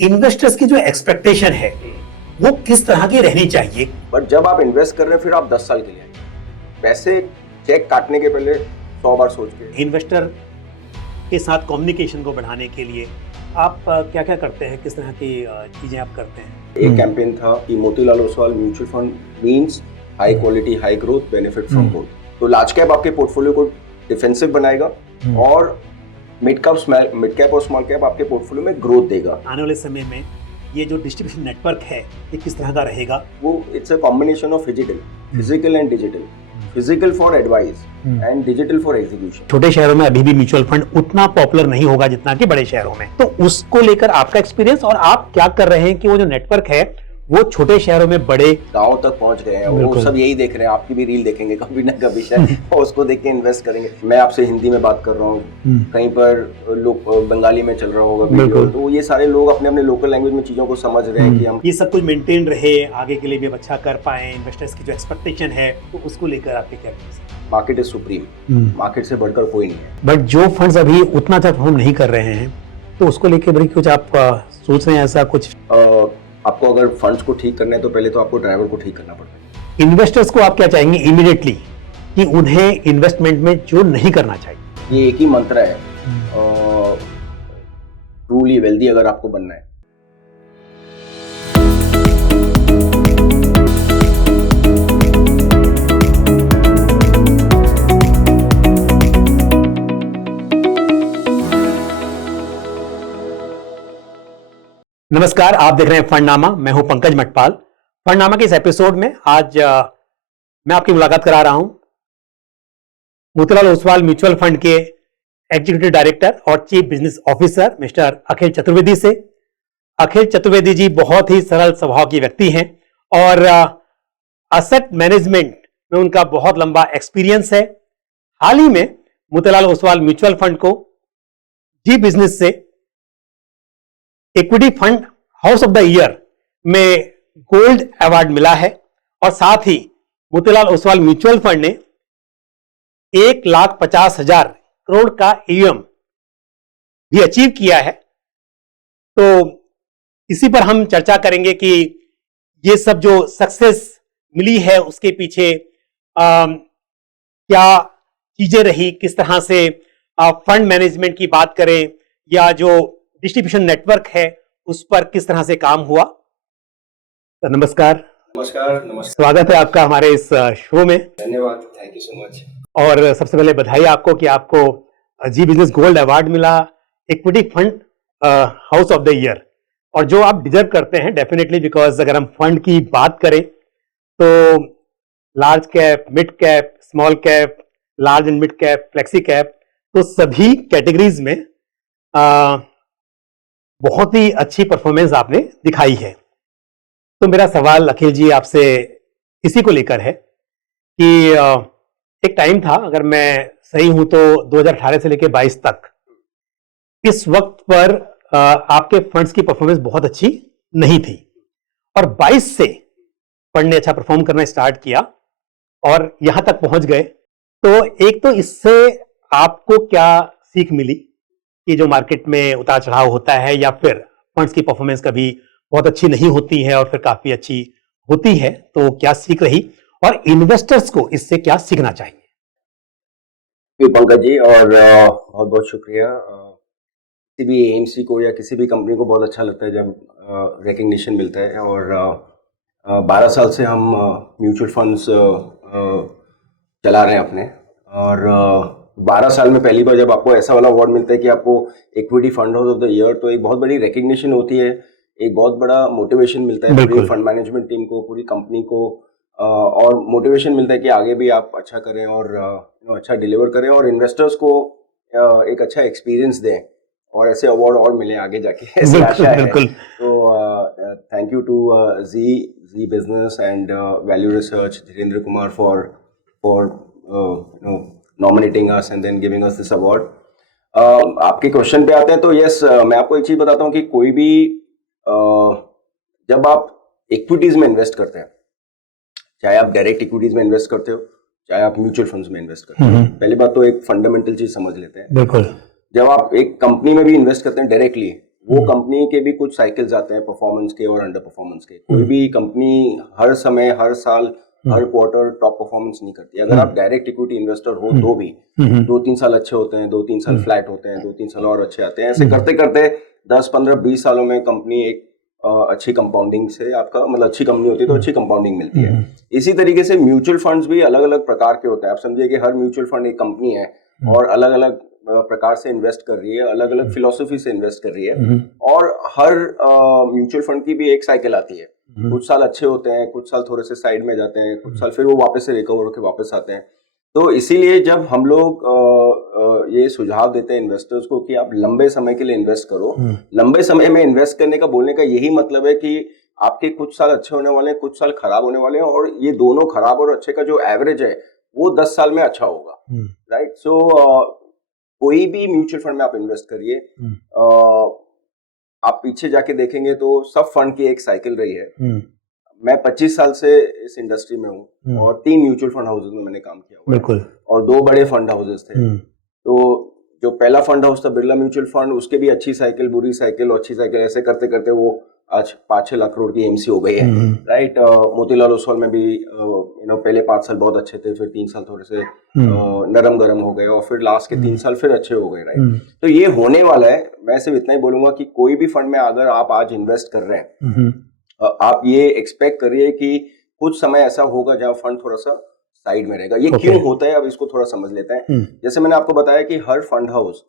Investors की जो expectation है वो किस तरह की रहनी चाहिए? बट जब आप इन्वेस्ट कर रहे हैं फिर आप 10 साल के लिए पैसे चेक काटने के पहले 100 बार सोच के। इन्वेस्टर के साथ कम्युनिकेशन को बढ़ाने के लिए आप क्या क्या करते हैं, किस तरह की चीजें आप करते हैं? एक कैंपेन था कि Motilal Oswal mutual fund means high quality high growth benefit from both. तो लार्ज कैप आपके पोर्टफोलियो को डिफेंसिव बनाएगा और मिड कैप और स्मॉल कैप आपके पोर्टफोलियो में ग्रोथ देगा। आने वाले समय में ये जो डिस्ट्रीब्यूशन नेटवर्क है ये किस तरह का रहेगा? वो it's a combination of physical and digital. Physical for advice and digital for execution. छोटे शहरों में अभी भी म्यूचुअल फंड उतना पॉपुलर नहीं होगा जितना कि बड़े शहरों में, तो उसको लेकर आपका एक्सपीरियंस और आप क्या कर रहे हैं कि वो जो नेटवर्क है वो छोटे शहरों में बड़े गांव तक पहुंच गए हैं। वो सब यही देख रहे हैं, आपकी भी रील देखेंगे कभी ना कभी शायद और उसको देख के इन्वेस्ट करेंगे। मैं आपसे हिंदी में बात कर रहा हूँ, कहीं पर लोग बंगाली में चल रहा होगा वीडियो, तो ये सारे लोग अपने अपने लोकल लैंग्वेज में चीजों को समझ रहे हैं कि हम ये सब कुछ मेंटेन रहे, आगे के लिए भी अच्छा कर पाए। इन्वेस्टर्स की जो एक्सपेक्टेशन है तो उसको लेकर आपके क्या? मार्केट इज सुप्रीम, मार्केट से बढ़कर कोई नहीं है। बट जो फंड्स अभी उतना अच्छा परफॉर्म नहीं कर रहे हैं तो उसको लेकर बड़ी कुछ आप सोच रहे हैं ऐसा कुछ? आपको अगर फंड्स को ठीक करना है तो पहले तो आपको ड्राइवर को ठीक करना पड़ता है। इन्वेस्टर्स को आप क्या चाहेंगे इमीडिएटली कि उन्हें इन्वेस्टमेंट में जो नहीं करना चाहिए? ये एक ही मंत्र है, ट्रूली वेल्दी अगर आपको बनना है। नमस्कार, आप देख रहे हैं फंडनामा। मैं हूं पंकज मटपाल। फंडनामा के इस एपिसोड में आज मैं आपकी मुलाकात करा रहा हूं मोतीलाल ओसवाल म्यूचुअल फंड के एग्जीक्यूटिव डायरेक्टर और चीफ बिजनेस ऑफिसर मिस्टर अखिल चतुर्वेदी से। अखिल चतुर्वेदी जी बहुत ही सरल स्वभाव के व्यक्ति हैं और असेट मैनेजमेंट में उनका बहुत लंबा एक्सपीरियंस है। हाल ही में मोतीलाल ओसवाल म्यूचुअल फंड को जी बिजनेस से equity fund house of the year में गोल्ड अवार्ड मिला है और साथ ही मोतीलाल ओसवाल म्यूचुअल फंड ने 1,50,000 करोड़ का AUM भी अचीव किया है। तो इसी पर हम चर्चा करेंगे कि ये सब जो सक्सेस मिली है उसके पीछे क्या चीजें रही, किस तरह से फंड मैनेजमेंट की बात करें या जो डिस्ट्रीब्यूशन नेटवर्क है उस पर किस तरह से काम हुआ। तो नमस्कार। नमस्कार। स्वागत है आपका हमारे इस शो में। धन्यवाद, थैंक यू सो मच। और सबसे पहले बधाई आपको कि आपको जी बिजनेस गोल्ड अवार्ड मिला, equity fund house of the year, और जो आप डिजर्व करते हैं डेफिनेटली, बिकॉज अगर हम फंड की बात करें तो large cap, mid cap, small cap, large and mid cap, flexi cap, तो सभी कैटेगरीज में बहुत ही अच्छी परफॉर्मेंस आपने दिखाई है। तो मेरा सवाल अखिल जी आपसे इसी को लेकर है कि एक टाइम था, अगर मैं सही हूं तो 2018 से लेकर 22 तक, इस वक्त पर आपके फंड्स की परफॉर्मेंस बहुत अच्छी नहीं थी और 22 से फंड ने अच्छा परफॉर्म करना स्टार्ट किया और यहां तक पहुंच गए। तो एक तो इससे आपको क्या सीख मिली कि जो मार्केट में उतार चढ़ाव होता है या फिर फंड्स की परफॉर्मेंस कभी बहुत अच्छी नहीं होती है और फिर काफी अच्छी होती है, तो क्या सीख रही और इन्वेस्टर्स को इससे क्या सीखना चाहिए? पंकज जी, और बहुत बहुत शुक्रिया। किसी भी एएमसी को या किसी भी कंपनी को बहुत अच्छा लगता है जब रिकग्निशन मिलता है। और 12 साल से हम म्यूचुअल फंड्स चला रहे हैं अपने, और 12 साल में पहली बार जब आपको ऐसा वाला अवार्ड मिलता है कि आपको equity fund house of the year, तो एक बहुत बड़ी रिकग्निशन होती है, एक बहुत बड़ा मोटिवेशन मिलता है पूरी फंड मैनेजमेंट टीम को, पूरी कंपनी को, और मोटिवेशन मिलता है कि आगे भी आप अच्छा करें और अच्छा डिलीवर करें और इन्वेस्टर्स को एक अच्छा एक्सपीरियंस दें और ऐसे अवार्ड और मिले आगे जाके, ऐसी आशा है। तो thank you to Zee Business and Value Research, Dhirendra Kumar for nominating us and then giving us this award. आपके क्वेश्चन पे आते हैं तो यस, मैं आपको एक चीज बताता हूँ कि कोई भी जब आप इक्विटीज में इन्वेस्ट करते हैं, चाहे आप डायरेक्ट इक्विटीज में इन्वेस्ट करते हो, चाहे आप म्यूचुअल फंड्स में इन्वेस्ट करते हो, पहली बात तो एक फंडामेंटल चीज समझ लेते हैं। बिल्कुल। जब आप एक कंपनी में भी इन्वेस्ट करते हैं डायरेक्टली, वो कंपनी के भी कुछ साइकिल्स आते हैं, परफॉर्मेंस के और अंडर परफॉर्मेंस के। कोई भी कंपनी हर समय, हर साल, हर क्वार्टर टॉप परफॉर्मेंस नहीं करती। अगर आप डायरेक्ट इक्विटी इन्वेस्टर हो तो भी 2-3 साल अच्छे होते हैं, 2-3 साल फ्लैट होते हैं, 2-3 साल और अच्छे आते हैं। ऐसे करते करते 10-15-20 सालों में कंपनी एक अच्छी कंपाउंडिंग से आपका मतलब अच्छी कंपनी होती है तो अच्छी कंपाउंडिंग मिलती है। इसी तरीके से म्यूचुअल फंड्स भी अलग अलग प्रकार के होते हैं। आप समझिए कि हर म्यूचुअल फंड एक कंपनी है और अलग अलग प्रकार से इन्वेस्ट कर रही है, अलग अलग फिलोसफी से इन्वेस्ट कर रही है। और हर म्यूचुअल फंड की भी एक साइकिल आती है। कुछ साल अच्छे होते हैं, कुछ साल थोड़े से साइड में जाते हैं, कुछ साल फिर वो वापस से रिकवर होकर वापस आते हैं। तो इसीलिए जब हम लोग ये सुझाव देते हैं इन्वेस्टर्स को कि आप लंबे समय के लिए इन्वेस्ट करो, लंबे समय में इन्वेस्ट करने का बोलने का यही मतलब है कि आपके कुछ साल अच्छे होने वाले हैं, कुछ साल खराब होने वाले हैं, और ये दोनों खराब और अच्छे का जो एवरेज है वो 10 साल में अच्छा होगा, राइट। सो कोई भी म्यूचुअल फंड में आप इन्वेस्ट करिए, आप पीछे जाके देखेंगे तो सब फंड की एक साइकिल रही है। मैं 25 साल से इस इंडस्ट्री में हूँ और 3 म्यूचुअल फंड हाउसेज में मैंने काम किया हुआ है और 2 बड़े फंड हाउसेज थे। तो जो पहला फंड हाउस था बिरला म्यूचुअल फंड, उसके भी अच्छी साइकिल, बुरी साइकिल, अच्छी साइकिल, ऐसे करते करते वो आज 5-6 लाख करोड़ की एमसी हो गई है, राइट। मोतीलाल ओसवाल में भी पहले 5 साल बहुत अच्छे थे, फिर 3 साल थोड़े से नरम गरम हो गए और फिर लास्ट के 3 साल फिर अच्छे हो गए, राइट। तो ये होने वाला है। मैं सिर्फ इतना ही बोलूंगा कि कोई भी फंड में अगर आप आज इन्वेस्ट कर रहे हैं, आप ये एक्सपेक्ट करिए कि कुछ समय ऐसा होगा जहां फंड थोड़ा सा साइड में रहेगा। ये क्यों होता है, अब इसको थोड़ा समझ लेते हैं। जैसे मैंने आपको बताया कि हर फंड हाउस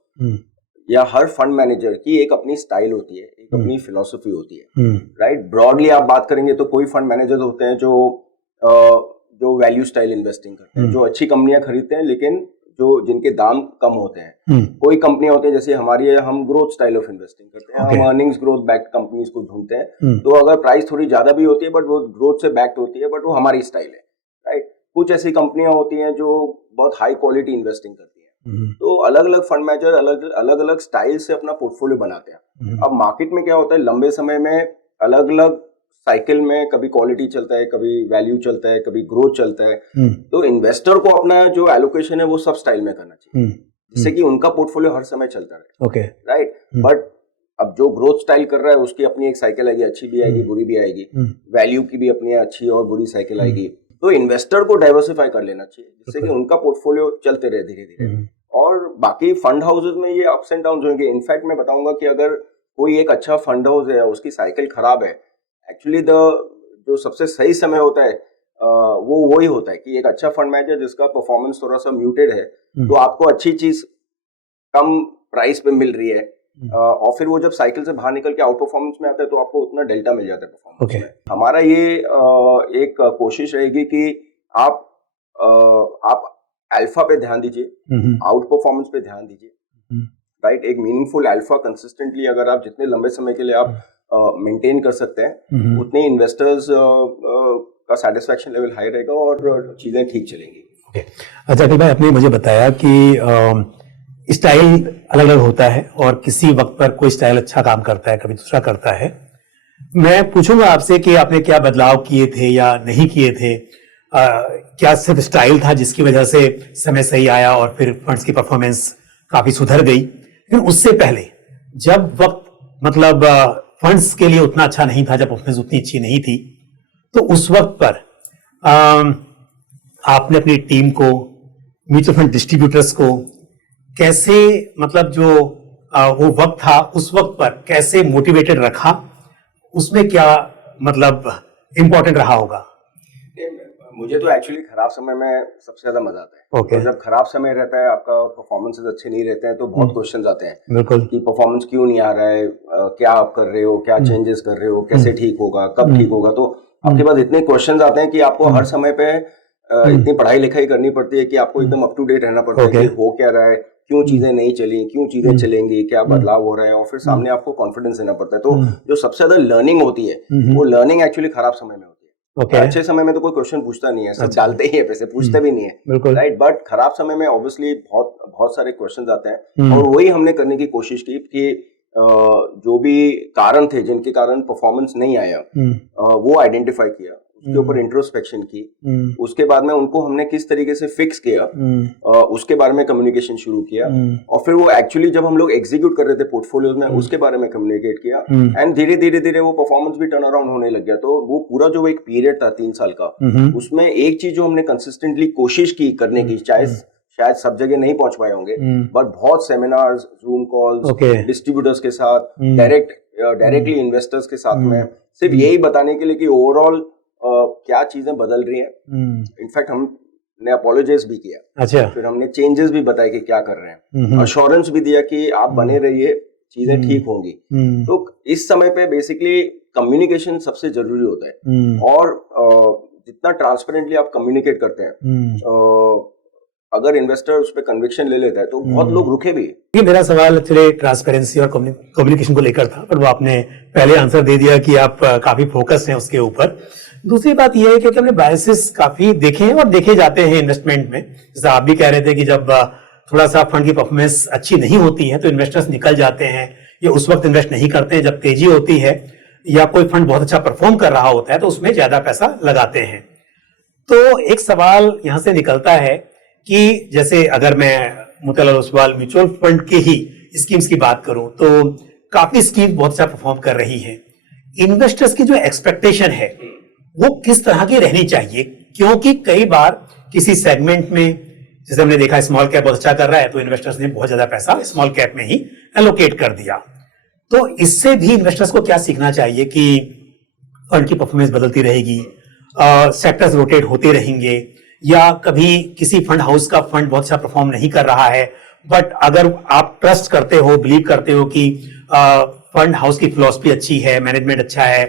या हर फंड मैनेजर की एक अपनी स्टाइल होती है, एक अपनी फिलॉसफी होती है, राइट। ब्रॉडली आप बात करेंगे तो कोई फंड मैनेजर होते हैं जो वैल्यू स्टाइल इन्वेस्टिंग करते हैं, जो अच्छी कंपनियां खरीदते हैं लेकिन जो जिनके दाम कम होते हैं। कोई कंपनियां होती है जैसे हमारी है, हम ग्रोथ स्टाइल ऑफ इन्वेस्टिंग करते हैं, हम अर्निंग्स ग्रोथ बैक्ड कंपनीज को ढूंढते हैं। तो अगर प्राइस थोड़ी ज्यादा भी होती है बट वो ग्रोथ से बैक्ड होती है, बट वो हमारी स्टाइल है, राइट। कुछ ऐसी कंपनियां होती हैं जो बहुत हाई क्वालिटी इन्वेस्टिंग करती हैं। तो अलग अलग फंड मैनेजर अलग अलग स्टाइल से अपना पोर्टफोलियो बनाते हैं। अब मार्केट में क्या होता है, लंबे समय में अलग अलग साइकिल में कभी क्वालिटी चलता है, कभी वैल्यू चलता है, कभी ग्रोथ चलता है। तो इन्वेस्टर को अपना जो एलोकेशन है वो सब स्टाइल में करना चाहिए, जिससे कि उनका पोर्टफोलियो हर समय चलता रहे, राइट। बट अब जो ग्रोथ स्टाइल कर रहा है उसकी अपनी एक साइकिल आएगी, अच्छी भी आएगी, बुरी भी आएगी। वैल्यू की भी अपनी अच्छी और बुरी साइकिल आएगी। तो इन्वेस्टर को डाइवर्सिफाई कर लेना चाहिए, जिससे कि उनका पोर्टफोलियो चलते रहे धीरे धीरे। और बाकी फंड हाउसेज में ये अप्स एंड डाउन होंगे। इनफैक्ट मैं बताऊंगा कि अगर कोई एक अच्छा फंड हाउस है, उसकी साइकिल खराब है, एक्चुअली जो सबसे सही समय होता है वो वही होता है कि एक अच्छा फंड मैनेजर जिसका परफॉर्मेंस थोड़ा सा म्यूटेड है, तो आपको अच्छी चीज कम प्राइस पे मिल रही है, और फिर वो जब साइकिल से बाहर निकल के आउट परफॉर्मेंस में आता है तो आपको उतना डेल्टा मिल जाता है परफॉर्मेंस में। हमारा ये एक कोशिश रहेगी कि आप अल्फा पे ध्यान दीजिए, आउट परफॉर्मेंस पे ध्यान दीजिए, राइट। एक मीनिंगफुल अल्फा कंसिस्टेंटली अगर आप जितने लंबे समय के लिए आप मेंटेन कर सकते हैं, उतने इन्वेस्टर्स का सेटिस्फैक्शन लेवल हाई रहेगा और चीजें ठीक चलेंगी। अच्छा अखिल भाई, आपने मुझे बताया कि स्टाइल अलग अलग होता है और किसी वक्त पर कोई स्टाइल अच्छा काम करता है, कभी दूसरा करता है। मैं पूछूंगा आपसे कि आपने क्या बदलाव किए थे या नहीं किए थे। क्या सिर्फ स्टाइल था जिसकी वजह से समय सही आया और फिर फंड्स की परफॉर्मेंस काफी सुधर गई, लेकिन उससे पहले जब वक्त मतलब फंड्स के लिए उतना अच्छा नहीं था, जब परफॉर्मेंस उतनी अच्छी नहीं थी, तो उस वक्त पर आपने अपनी टीम को, म्यूचुअल फंड डिस्ट्रीब्यूटर्स को कैसे, मतलब जो वो वक्त था उस वक्त पर कैसे मोटिवेटेड रखा, उसमें क्या मतलब इंपॉर्टेंट रहा होगा? मुझे तो एक्चुअली खराब समय में सबसे ज्यादा मजा आता है। तो जब खराब समय रहता है, आपका परफॉर्मेंसेस अच्छे नहीं रहते हैं, तो बहुत क्वेश्चंस आते हैं कि परफॉर्मेंस क्यों नहीं आ रहा है, क्या आप कर रहे हो, क्या चेंजेस कर रहे हो, कैसे ठीक होगा, कब ठीक होगा। तो आपके पास इतने क्वेश्चंस आते हैं कि आपको हर समय पे इतनी पढ़ाई लिखाई करनी पड़ती है कि आपको एकदम अप टू डेट रहना पड़ता है कि हो क्या रहा है, क्यों चीजें नहीं चली, क्यों चीजें चलेंगी, क्या बदलाव हो रहा है, और फिर सामने आपको कॉन्फिडेंस देना पड़ता है। तो जो सबसे ज्यादा लर्निंग होती है वो लर्निंग एक्चुअली खराब समय में होती है। अच्छे समय में तो कोई क्वेश्चन पूछता नहीं है, सब डालते ही है, पैसे पूछते भी नहीं है, राइट। बट खराब समय में ऑब्वियसली बहुत सारे क्वेश्चंस आते हैं, और वही हमने करने की कोशिश की कि जो भी कारण थे जिनके कारण परफॉर्मेंस नहीं आया, वो आइडेंटिफाई किया, उसके ऊपर इंट्रोस्पेक्शन की, उसके बाद में उनको हमने किस तरीके से फिक्स किया, उसके बारे में कम्युनिकेशन शुरू किया, और फिर वो एक्चुअली जब हम लोग एग्जीक्यूट कर रहे थे पोर्टफोलियोज में उसके बारे में कम्युनिकेट किया, एंड धीरे धीरे धीरे वो परफॉर्मेंस भी टर्न अराउंड होने लग गया। तो वो पूरा जो एक पीरियड था 3 साल का, उसमें एक चीज जो हमने कंसिस्टेंटली कोशिश की करने की, चाहे शायद सब जगह नहीं पहुंच पाए होंगे, बट बहुत सेमिनार्स, जूम कॉल्स, डिस्ट्रीब्यूटर्स के साथ, डायरेक्टली इन्वेस्टर्स के साथ में, सिर्फ यही बताने के लिए कि ओवरऑल क्या चीजें बदल रही हैं। इनफैक्ट हमने अपोलोजाइज भी किया, अच्छा, फिर हमने चेंजेस भी बताए कि क्या कर रहे हैं, अश्योरेंस भी दिया कि आप बने रहिए, चीजें ठीक होंगी। तो इस समय पे बेसिकली कम्युनिकेशन सबसे जरूरी होता है, और जितना ट्रांसपेरेंटली आप कम्युनिकेट करते हैं, अगर इन्वेस्टर उस पर कन्विक्शन ले लेता है तो बहुत लोग रुके भी। ये मेरा सवाल एक्चुअली ट्रांसपेरेंसी और कम्युनिकेशन को लेकर था, पर वो आपने पहले आंसर दे दिया कि आप काफी फोकस्ड हैं उसके ऊपर। दूसरी बात यह है कि हमने बायसेस काफी देखे हैं और देखे जाते हैं इन्वेस्टमेंट में। जैसे आप भी कह रहे थे कि जब थोड़ा सा फंड की परफॉर्मेंस अच्छी नहीं होती है तो इन्वेस्टर्स निकल जाते हैं या उस वक्त इन्वेस्ट नहीं करते हैं। जब तेजी होती है या कोई फंड बहुत अच्छा परफॉर्म कर रहा होता है तो उसमें ज्यादा पैसा लगाते हैं। तो एक सवाल यहां से निकलता है कि जैसे अगर मैं मोतीलाल ओसवाल म्यूचुअल फंड के ही स्कीम्स की बात करूं तो काफी स्कीम बहुत अच्छा परफॉर्म कर रही हैं। इन्वेस्टर्स की जो एक्सपेक्टेशन है वो किस तरह की रहनी चाहिए? क्योंकि कई बार किसी सेगमेंट में, जैसे हमने देखा स्मॉल कैप बहुत अच्छा कर रहा है तो इन्वेस्टर्स ने बहुत ज्यादा पैसा स्मॉल कैप में ही एलोकेट कर दिया। तो इससे भी इन्वेस्टर्स को क्या सीखना चाहिए कि फंड की परफॉर्मेंस बदलती रहेगी, सेक्टर्स रोटेट होते रहेंगे, या कभी किसी फंड हाउस का फंड बहुत अच्छा परफॉर्म नहीं कर रहा है, बट अगर आप ट्रस्ट करते हो, बिलीव करते हो कि फंड हाउस की फिलॉसफी अच्छी है, मैनेजमेंट अच्छा है,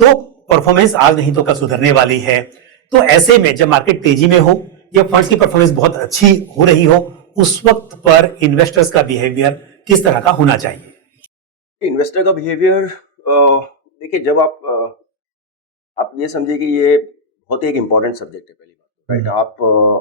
तो परफॉर्मेंस आज नहीं तो कल सुधरने वाली है। तो ऐसे में जब मार्केट तेजी में हो या फंड्स की परफॉर्मेंस बहुत अच्छी हो रही हो, उस वक्त पर इन्वेस्टर्स का बिहेवियर किस तरह का होना चाहिए? इन्वेस्टर का बिहेवियर, देखिए, जब आप ये समझिए कि ये बहुत ही एक इम्पॉर्टेंट सब्जेक्ट है। पहली बात, राइट,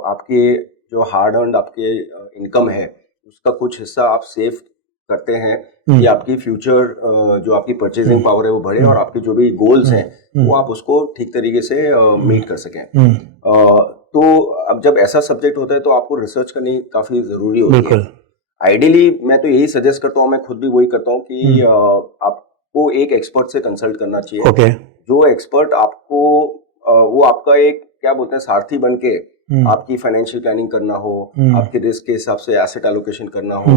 आपके जो हार्ड अर्न्ड आपके इनकम है उसका कुछ हिस्सा आप सेव करते हैं कि आपकी फ्यूचर जो आपकी परचेजिंग पावर है वो बढ़े, और आपके जो भी गोल्स हैं वो आप उसको ठीक तरीके से मीट कर सकें। तो अब जब ऐसा सब्जेक्ट होता है तो आपको रिसर्च करनी काफी जरूरी होती है। आइडियली मैं तो यही सजेस्ट करता हूँ, मैं खुद भी वही करता हूँ कि आपको एक एक्सपर्ट से कंसल्ट करना चाहिए। जो एक्सपर्ट आपको वो आपका एक क्या बोलते हैं सारथी बन के आपकी फाइनेंशियल प्लानिंग करना हो, आपके रिस्क के हिसाब से एसेट एलोकेशन करना हो,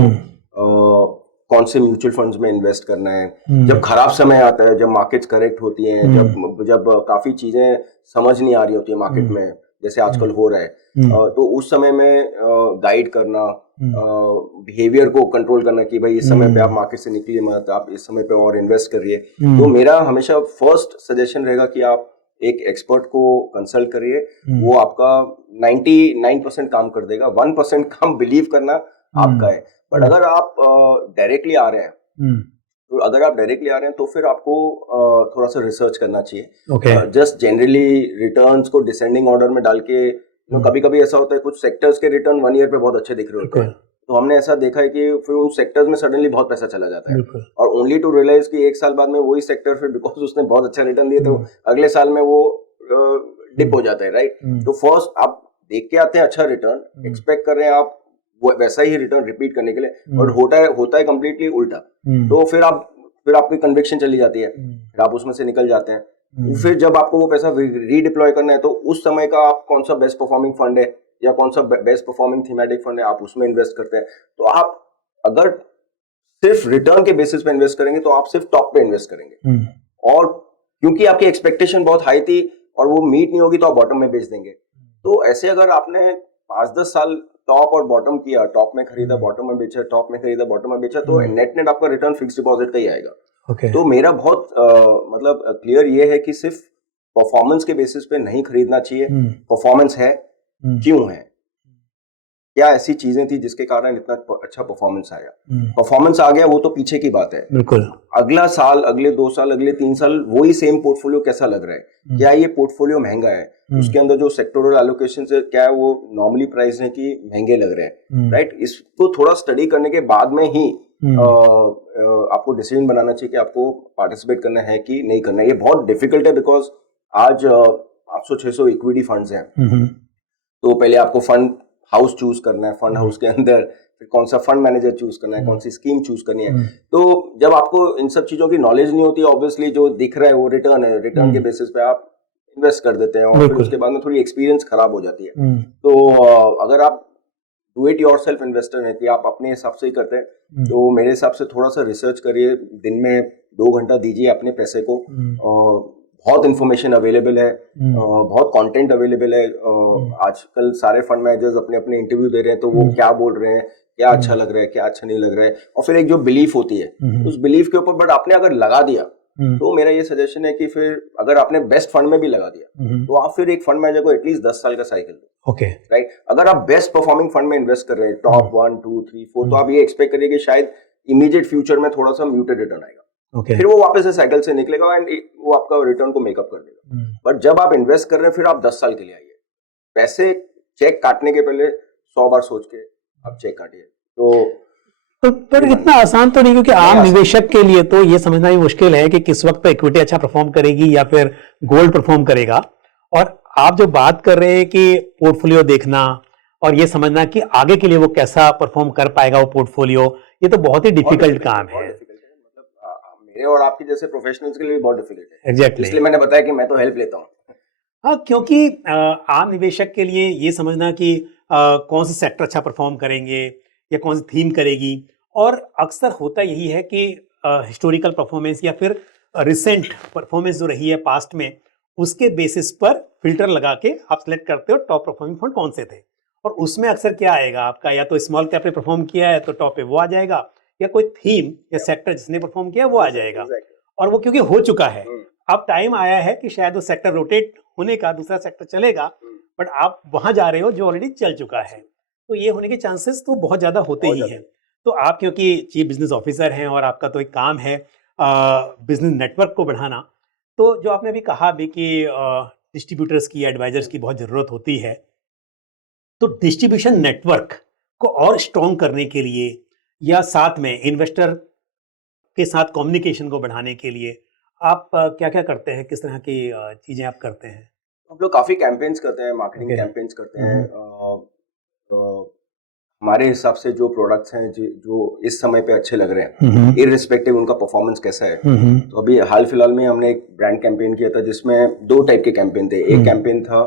कौन से म्यूचुअल फंड्स में इन्वेस्ट करना है, जब खराब समय आता है, जब मार्केट्स करेक्ट होती हैं, जब काफी चीजें समझ नहीं आ रही होती है मार्केट में, जैसे आजकल हो रहा है, तो उस समय में गाइड करना, बिहेवियर को कंट्रोल करना कि भाई इस समय पे आप मार्केट से निकलिए मत, आप इस समय पे और इन्वेस्ट करिए। तो मेरा हमेशा फर्स्ट सजेशन रहेगा कि आप एक एक्सपर्ट को कंसल्ट करिए, वो आपका 99% काम कर देगा, 1% काम बिलीव करना आपका है। बट अगर आप डायरेक्टली आ रहे हैं तो फिर आपको थोड़ा सा रिसर्च करना चाहिए। जस्ट जनरली रिटर्न्स को डिसेंडिंग ऑर्डर में डाल के, कभी कभी ऐसा होता है कुछ सेक्टर्स के रिटर्न 1 ईयर पे बहुत अच्छे दिख रहे होते हैं, तो हमने ऐसा देखा है कि फिर उन सेक्टर्स में सडनली बहुत पैसा चला जाता है, और ओनली टू रियलाइज कि 1 साल बाद में वही सेक्टर फिर बिकॉज उसने बहुत अच्छा रिटर्न दिया तो अगले साल में वो डिप हो जाता है, राइट। तो फर्स्ट आप देख के आते हैं अच्छा रिटर्न, एक्सपेक्ट कर रहे हैं आप वैसा ही रिटर्न रिपीट करने के लिए, और होता है कंप्लीटली उल्टा, तो फिर आपकी कन्विक्शन चली जाती है, फिर आप उसमें से निकल जाते हैं। फिर जब आपको वो पैसा रीडिप्लॉय करना है तो उस समय का आप कौन सा बेस्ट परफॉर्मिंग फंड है या कौन सा बेस्ट परफॉर्मिंग थीमेटिक फंड है, आप उसमें इन्वेस्ट करते हैं। तो आप अगर सिर्फ रिटर्न के बेसिस पे इन्वेस्ट करेंगे तो आप सिर्फ टॉप पे इन्वेस्ट करेंगे, और क्योंकि आपकी एक्सपेक्टेशन बहुत हाई थी और वो मीट नहीं होगी तो आप बॉटम में बेच देंगे। तो ऐसे अगर आपने 5-10 साल टॉप और बॉटम किया, टॉप में खरीदा बॉटम में बेचा, टॉप में खरीदा बॉटम में बेचा, तो नेट आपका रिटर्न फिक्स डिपॉजिट का ही आएगा। तो मेरा बहुत मतलब क्लियर ये है कि सिर्फ परफॉर्मेंस के बेसिस पे नहीं खरीदना चाहिए। परफॉर्मेंस है, क्यों है, क्या ऐसी चीजें थी जिसके कारण इतना अच्छा परफॉर्मेंस आया। परफॉर्मेंस आ गया वो तो पीछे की बात है, बिल्कुल। अगला साल, अगले 2 साल, अगले 3 साल वही सेम पोर्टफोलियो कैसा लग रहा है, क्या ये पोर्टफोलियो महंगा है, उसके अंदर जो सेक्टोरल एलोकेशन है क्या है वो नॉर्मली प्राइस है कि महंगे लग रहे हैं, राइट। इसको थोड़ा स्टडी करने के बाद में ही आपको डिसीजन बनाना चाहिए कि आपको पार्टिसिपेट करना है कि नहीं करना है। ये बहुत डिफिकल्ट है बिकॉज आज 500-600 इक्विटी फंड्स हैं। हम्म, तो पहले आपको फंड हाउस चूज करना है, फंड हाउस के अंदर फिर कौन सा फंड मैनेजर चूज करना है, कौन सी स्कीम चूज करनी है। तो जब आपको इन सब चीजों की नॉलेज नहीं होती, ऑब्वियसली जो दिख रहा है वो रिटर्न है, रिटर्न के बेसिस पे आप इन्वेस्ट कर देते हैं और फिर उसके बाद में थोड़ी एक्सपीरियंस खराब हो जाती है। तो अगर आप do it your self investor हैं कि आप अपने हिसाब से ही करते हैं, तो मेरे हिसाब से थोड़ा सा रिसर्च करिए, दिन में 2 घंटा दीजिए अपने पैसे को। बहुत इन्फॉर्मेशन अवेलेबल है, बहुत कंटेंट अवेलेबल है। आजकल सारे फंड मैनेजर्स अपने अपने इंटरव्यू दे रहे हैं, तो वो क्या बोल रहे हैं, क्या अच्छा लग रहा है, क्या अच्छा नहीं लग रहा है, और फिर एक जो बिलीफ होती है उस बिलीफ के ऊपर बट आपने अगर लगा दिया, तो मेरा ये सजेशन है कि फिर अगर आपने बेस्ट फंड में भी लगा दिया, तो आप फिर एक फंड मैनेजर को एटलीस्ट 10 साल का साइकिल दो। Okay, right. अगर आप बेस्ट परफॉर्मिंग फंड में इन्वेस्ट कर रहे हैं, टॉप 1, 2, 3, 4, तो आप ये एक्सपेक्ट करिए कि शायद इमीडिएट फ्यूचर में थोड़ा सा म्यूटेड रिटर्न आएगा। फिर वो वापस से साइकिल से निकलेगा एंड वो आपका रिटर्न को मेकअप कर देगा। बट जब आप इन्वेस्ट कर रहे हैं, फिर आप 10 साल के लिए आइए। पैसे चेक काटने के पहले 100 बार सोच के आप चेक काटिए। तो पर इतना आसान तो नहीं, क्योंकि आम निवेशक के लिए तो ये समझना भी मुश्किल है कि किस वक्त इक्विटी अच्छा परफॉर्म करेगी या फिर गोल्ड परफॉर्म करेगा। और आप जो बात कर रहे हैं कि पोर्टफोलियो देखना और ये समझना कि आगे के लिए वो कैसा परफॉर्म कर पाएगा वो पोर्टफोलियो, ये तो बहुत ही डिफिकल्ट काम है। मेरे और आपके जैसे प्रोफेशनल्स के लिए बहुत डिफिकल्ट है। एग्जैक्टली, इसलिए मैंने बताया कि मैं तो हेल्प लेता हूँ। हाँ, क्योंकि आम निवेशक के लिए ये समझना कि कौन से सेक्टर अच्छा परफॉर्म करेंगे या कौन सी थीम करेगी, और अक्सर होता यही है कि हिस्टोरिकल परफॉर्मेंस या फिर रिसेंट परफॉर्मेंस जो रही है पास्ट में, उसके बेसिस पर फिल्टर लगा के आप सेलेक्ट करते हो टॉप परफॉर्मिंग फंड कौन से थे। और उसमें अक्सर क्या आएगा आपका, या तो स्मॉल कैप पे परफॉर्म किया है तो टॉप पे वो आ जाएगा, या कोई थीम या सेक्टर जिसने परफॉर्म किया वो आ जाएगा। और वो क्योंकि हो चुका है, अब टाइम आया है कि शायद वो सेक्टर रोटेट होने का, दूसरा सेक्टर चलेगा, बट आप वहां जा रहे हो जो ऑलरेडी चल चुका है, तो ये होने के चांसेस तो बहुत ज्यादा होते ही हैं। तो आप क्योंकि चीफ बिजनेस ऑफिसर हैं और आपका तो एक काम है बिजनेस नेटवर्क को बढ़ाना, तो जो आपने अभी कहा भी कि डिस्ट्रीब्यूटर्स की, एडवाइजर्स की बहुत जरूरत होती है, तो डिस्ट्रीब्यूशन नेटवर्क को और स्ट्रॉन्ग करने के लिए या साथ में इन्वेस्टर के साथ कम्युनिकेशन को बढ़ाने के लिए आप क्या क्या करते हैं, किस तरह की चीजें आप करते हैं? हम लोग काफी कैंपेन्स करते हैं, मार्केटिंग कैंपेन्स करते हैं। हमारे हिसाब से जो प्रोडक्ट्स हैं जो इस समय पे अच्छे लग रहे हैं, इररिस्पेक्टिव उनका परफॉर्मेंस कैसा है। तो अभी हाल फिलहाल में हमने एक ब्रांड कैंपेन किया था जिसमें 2 टाइप के कैंपेन थे। एक कैंपेन था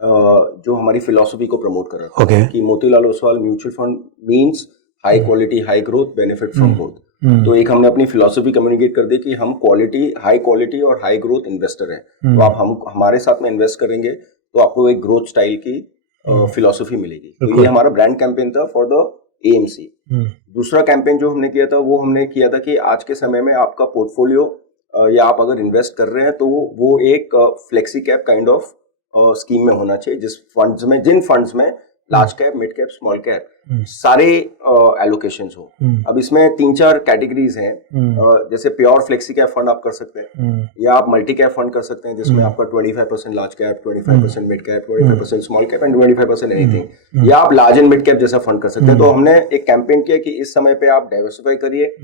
जो हमारी फिलॉसफी को प्रमोट कर रहा था कि Motilal Oswal mutual fund means high quality, high growth, benefit from both. तो एक हमने अपनी फिलॉसफी कम्युनिकेट कर दी कि हम हाई क्वालिटी और हाई ग्रोथ इन्वेस्टर हैं। तो आप हमारे साथ में इन्वेस्ट करेंगे तो आपको एक ग्रोथ स्टाइल की फिलॉसफी मिलेगी। तो ये हमारा ब्रांड कैंपेन था फॉर द एएमसी। दूसरा कैंपेन जो हमने किया था वो हमने किया था कि आज के समय में आपका पोर्टफोलियो या आप अगर इन्वेस्ट कर रहे हैं तो वो एक flexi cap kind of scheme में होना चाहिए, जिन फंड्स में large cap, mid cap, small cap सारे एलोकेशंस हो। अब इसमें 3-4 कैटेगरीज हैं। जैसे प्योर फ्लेक्सी कैप फंड आप कर सकते हैं, या आप मल्टी कैप फंड कर सकते हैं जिसमें आपका 25% large cap, 25% mid cap, 25% small cap and 25% anything, या आप लार्ज एंड मिड कैप जैसा फंड कर सकते हैं। तो हमने एक कैंपेन किया कि इस समय पे आप डाइवर्सिफाई करिए।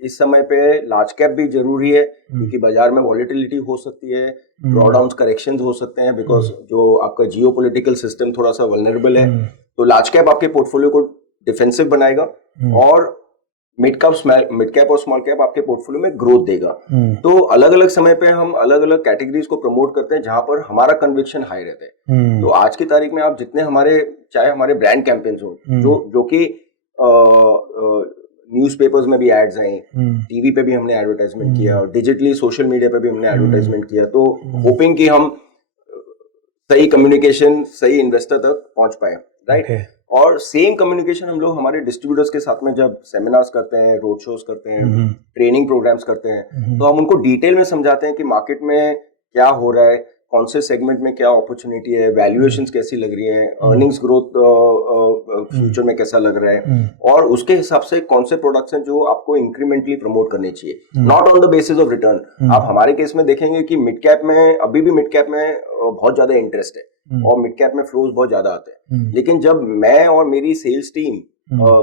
इस समय पे लार्ज कैप भी जरूरी है क्योंकि बाजार में वॉलेटिलिटी हो सकती है, ड्रॉडाउन्स, करेक्शंस हो सकते हैं, बिकॉज जो आपका जियोपॉलिटिकल सिस्टम थोड़ा सा वल्नरेबल है। तो लार्ज कैप आपके पोर्टफोलियो को डिफेंसिव बनाएगा और मिड कैप और स्मॉल कैप आपके पोर्टफोलियो में ग्रोथ देगा। तो अलग अलग समय पे हम अलग अलग कैटेगरीज को प्रमोट करते हैं जहां पर हमारा कन्विक्शन हाई रहता है। तो आज की तारीख में आप जितने चाहे हमारे ब्रांड कैंपेन्स हो जो कि न्यूज़पेपर्स में भी एड्स आई, टीवी पे भी हमने एडवर्टाइजमेंट किया, और डिजिटली सोशल मीडिया पे भी हमने एडवर्टाइजमेंट किया, तो होपिंग कि हम सही कम्युनिकेशन सही इन्वेस्टर तक पहुंच पाए, राइट। और सेम कम्युनिकेशन हम लोग हमारे डिस्ट्रीब्यूटर्स के साथ में जब सेमिनार्स करते हैं, रोड शोज करते हैं, ट्रेनिंग प्रोग्राम्स करते हैं, तो हम उनको डिटेल में समझाते हैं कि मार्केट में क्या हो रहा है, कौन से सेगमेंट में क्या अपॉर्चुनिटी है, वैल्यूएशंस कैसी लग रही हैं, अर्निंग्स ग्रोथ फ्यूचर में कैसा लग रहा है, और उसके हिसाब से कौन से प्रोडक्ट्स हैं जो आपको इंक्रीमेंटली प्रमोट करने चाहिए, not on the basis of return. आप हमारे केस में देखेंगे कि मिड कैप में अभी भी मिड कैप में बहुत ज्यादा इंटरेस्ट है और मिड कैप में फ्लोज बहुत ज्यादा आते हैं, लेकिन जब मैं और मेरी सेल्स टीम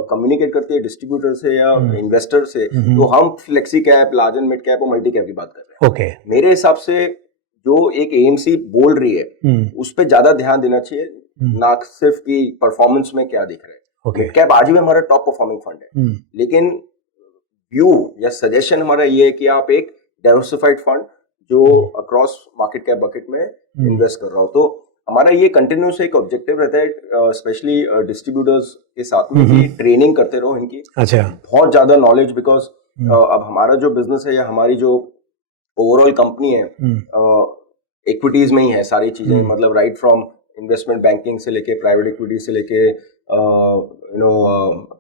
कम्युनिकेट करती है डिस्ट्रीब्यूटर से या इन्वेस्टर से, तो हम flexi cap, large and mid cap और मल्टी कैप की बात कर रहे हैं। मेरे हिसाब से जो एक एएमसी बोल रही है उस पर ज्यादा ध्यान देना चाहिए, ना सिर्फ कि परफॉर्मेंस में क्या दिख रहा है। मिड कैप आज भी हमारा टॉप परफॉर्मिंग फंड है, लेकिन व्यू या सजेशन हमारा ये है कि आप एक डाइवर्सिफाइड फंड जो अक्रॉस मार्केट कैप बकेट में इन्वेस्ट कर रहा हो। तो हमारा ये कंटिन्यूस एक ऑब्जेक्टिव रहता है, स्पेशली डिस्ट्रीब्यूटर्स के साथ में, कि ट्रेनिंग करते रहो इनकी। अच्छा, बहुत ज्यादा नॉलेज, बिकॉज अब हमारा जो बिजनेस है या हमारी जो ओवरऑल कंपनी है, इक्विटीज में ही है सारी चीजें, मतलब राइट फ्रॉम इन्वेस्टमेंट बैंकिंग से लेके प्राइवेट इक्विटी से लेके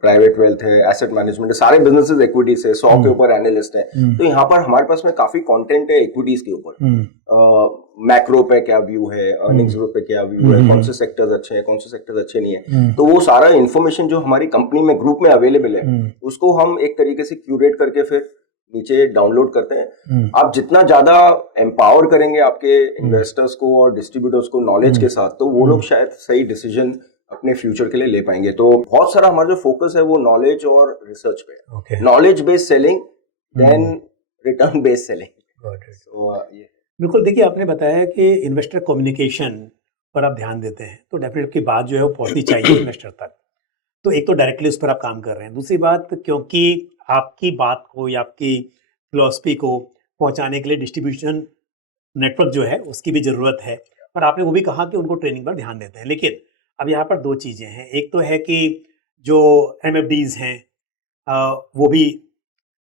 प्राइवेट वेल्थ है, एसेट मैनेजमेंट है, सारे बिजनेसेस इक्विटी से, 100 के ऊपर एनालिस्ट हैं। तो यहाँ पर हमारे पास में काफी कंटेंट है इक्विटीज के ऊपर, मैक्रो पे क्या व्यू है, अर्निंग्स ग्रोथ पे क्या व्यू है, कौन से सेक्टर्स अच्छे हैं, कौन से सेक्टर्स अच्छे नहीं है। तो वो सारा इन्फॉर्मेशन जो हमारी कंपनी में ग्रुप में अवेलेबल है, उसको हम एक तरीके से क्यूरेट करके फिर नीचे डाउनलोड करते हैं। आप जितना ज्यादा एम्पावर करेंगे आपके इन्वेस्टर्स को और डिस्ट्रीब्यूटर्स को नॉलेज के साथ, तो वो लोग शायद सही डिसीजन अपने फ्यूचर के लिए ले पाएंगे। तो बहुत सारा हमारा जो फोकस है वो नॉलेज और रिसर्च पे है। Knowledge based selling, then return based selling. बिल्कुल, देखिए आपने बताया कि इन्वेस्टर कम्युनिकेशन पर आप ध्यान देते हैं, तो डेफिनेटली की बात जो है वो पहुंचनी चाहिए इन्वेस्टर तक। तो एक तो डायरेक्टली उस पर आप काम कर रहे हैं, दूसरी बात क्योंकि आपकी बात को या आपकी फिलॉसफी को पहुंचाने के लिए डिस्ट्रीब्यूशन नेटवर्क जो है उसकी भी ज़रूरत है, और आपने वो भी कहा कि उनको ट्रेनिंग पर ध्यान देते हैं। लेकिन अब यहाँ पर दो चीज़ें हैं, एक तो है कि जो MFDs हैं वो भी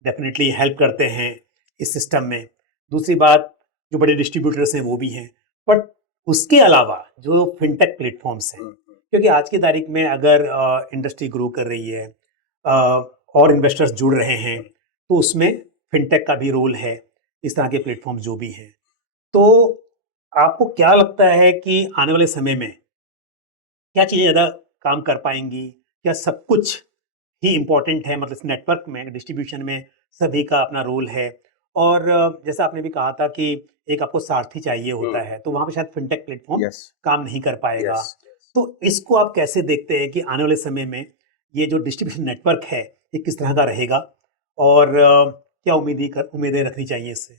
डेफिनेटली हेल्प करते हैं इस सिस्टम में, दूसरी बात जो बड़े डिस्ट्रीब्यूटर्स हैं वो भी हैं, बट उसके अलावा जो फिनटेक प्लेटफॉर्म्स हैं, क्योंकि आज की तारीख में अगर इंडस्ट्री ग्रो कर रही है और इन्वेस्टर्स जुड़ रहे हैं, तो उसमें फिनटेक का भी रोल है, इस तरह के प्लेटफॉर्म जो भी हैं। तो आपको क्या लगता है कि आने वाले समय में क्या चीज़ें ज़्यादा काम कर पाएंगी? क्या सब कुछ ही इम्पोर्टेंट है, मतलब इस नेटवर्क में, डिस्ट्रीब्यूशन में सभी का अपना रोल है? और जैसा आपने भी कहा था कि एक आपको सारथी चाहिए होता है, तो वहाँ पे शायद फिनटेक प्लेटफॉर्म काम नहीं कर पाएगा। तो इसको आप कैसे देखते हैं कि आने वाले समय में ये जो डिस्ट्रीब्यूशन नेटवर्क है ये किस तरह का रहेगा, और क्या उम्मीदें रखनी चाहिए इससे?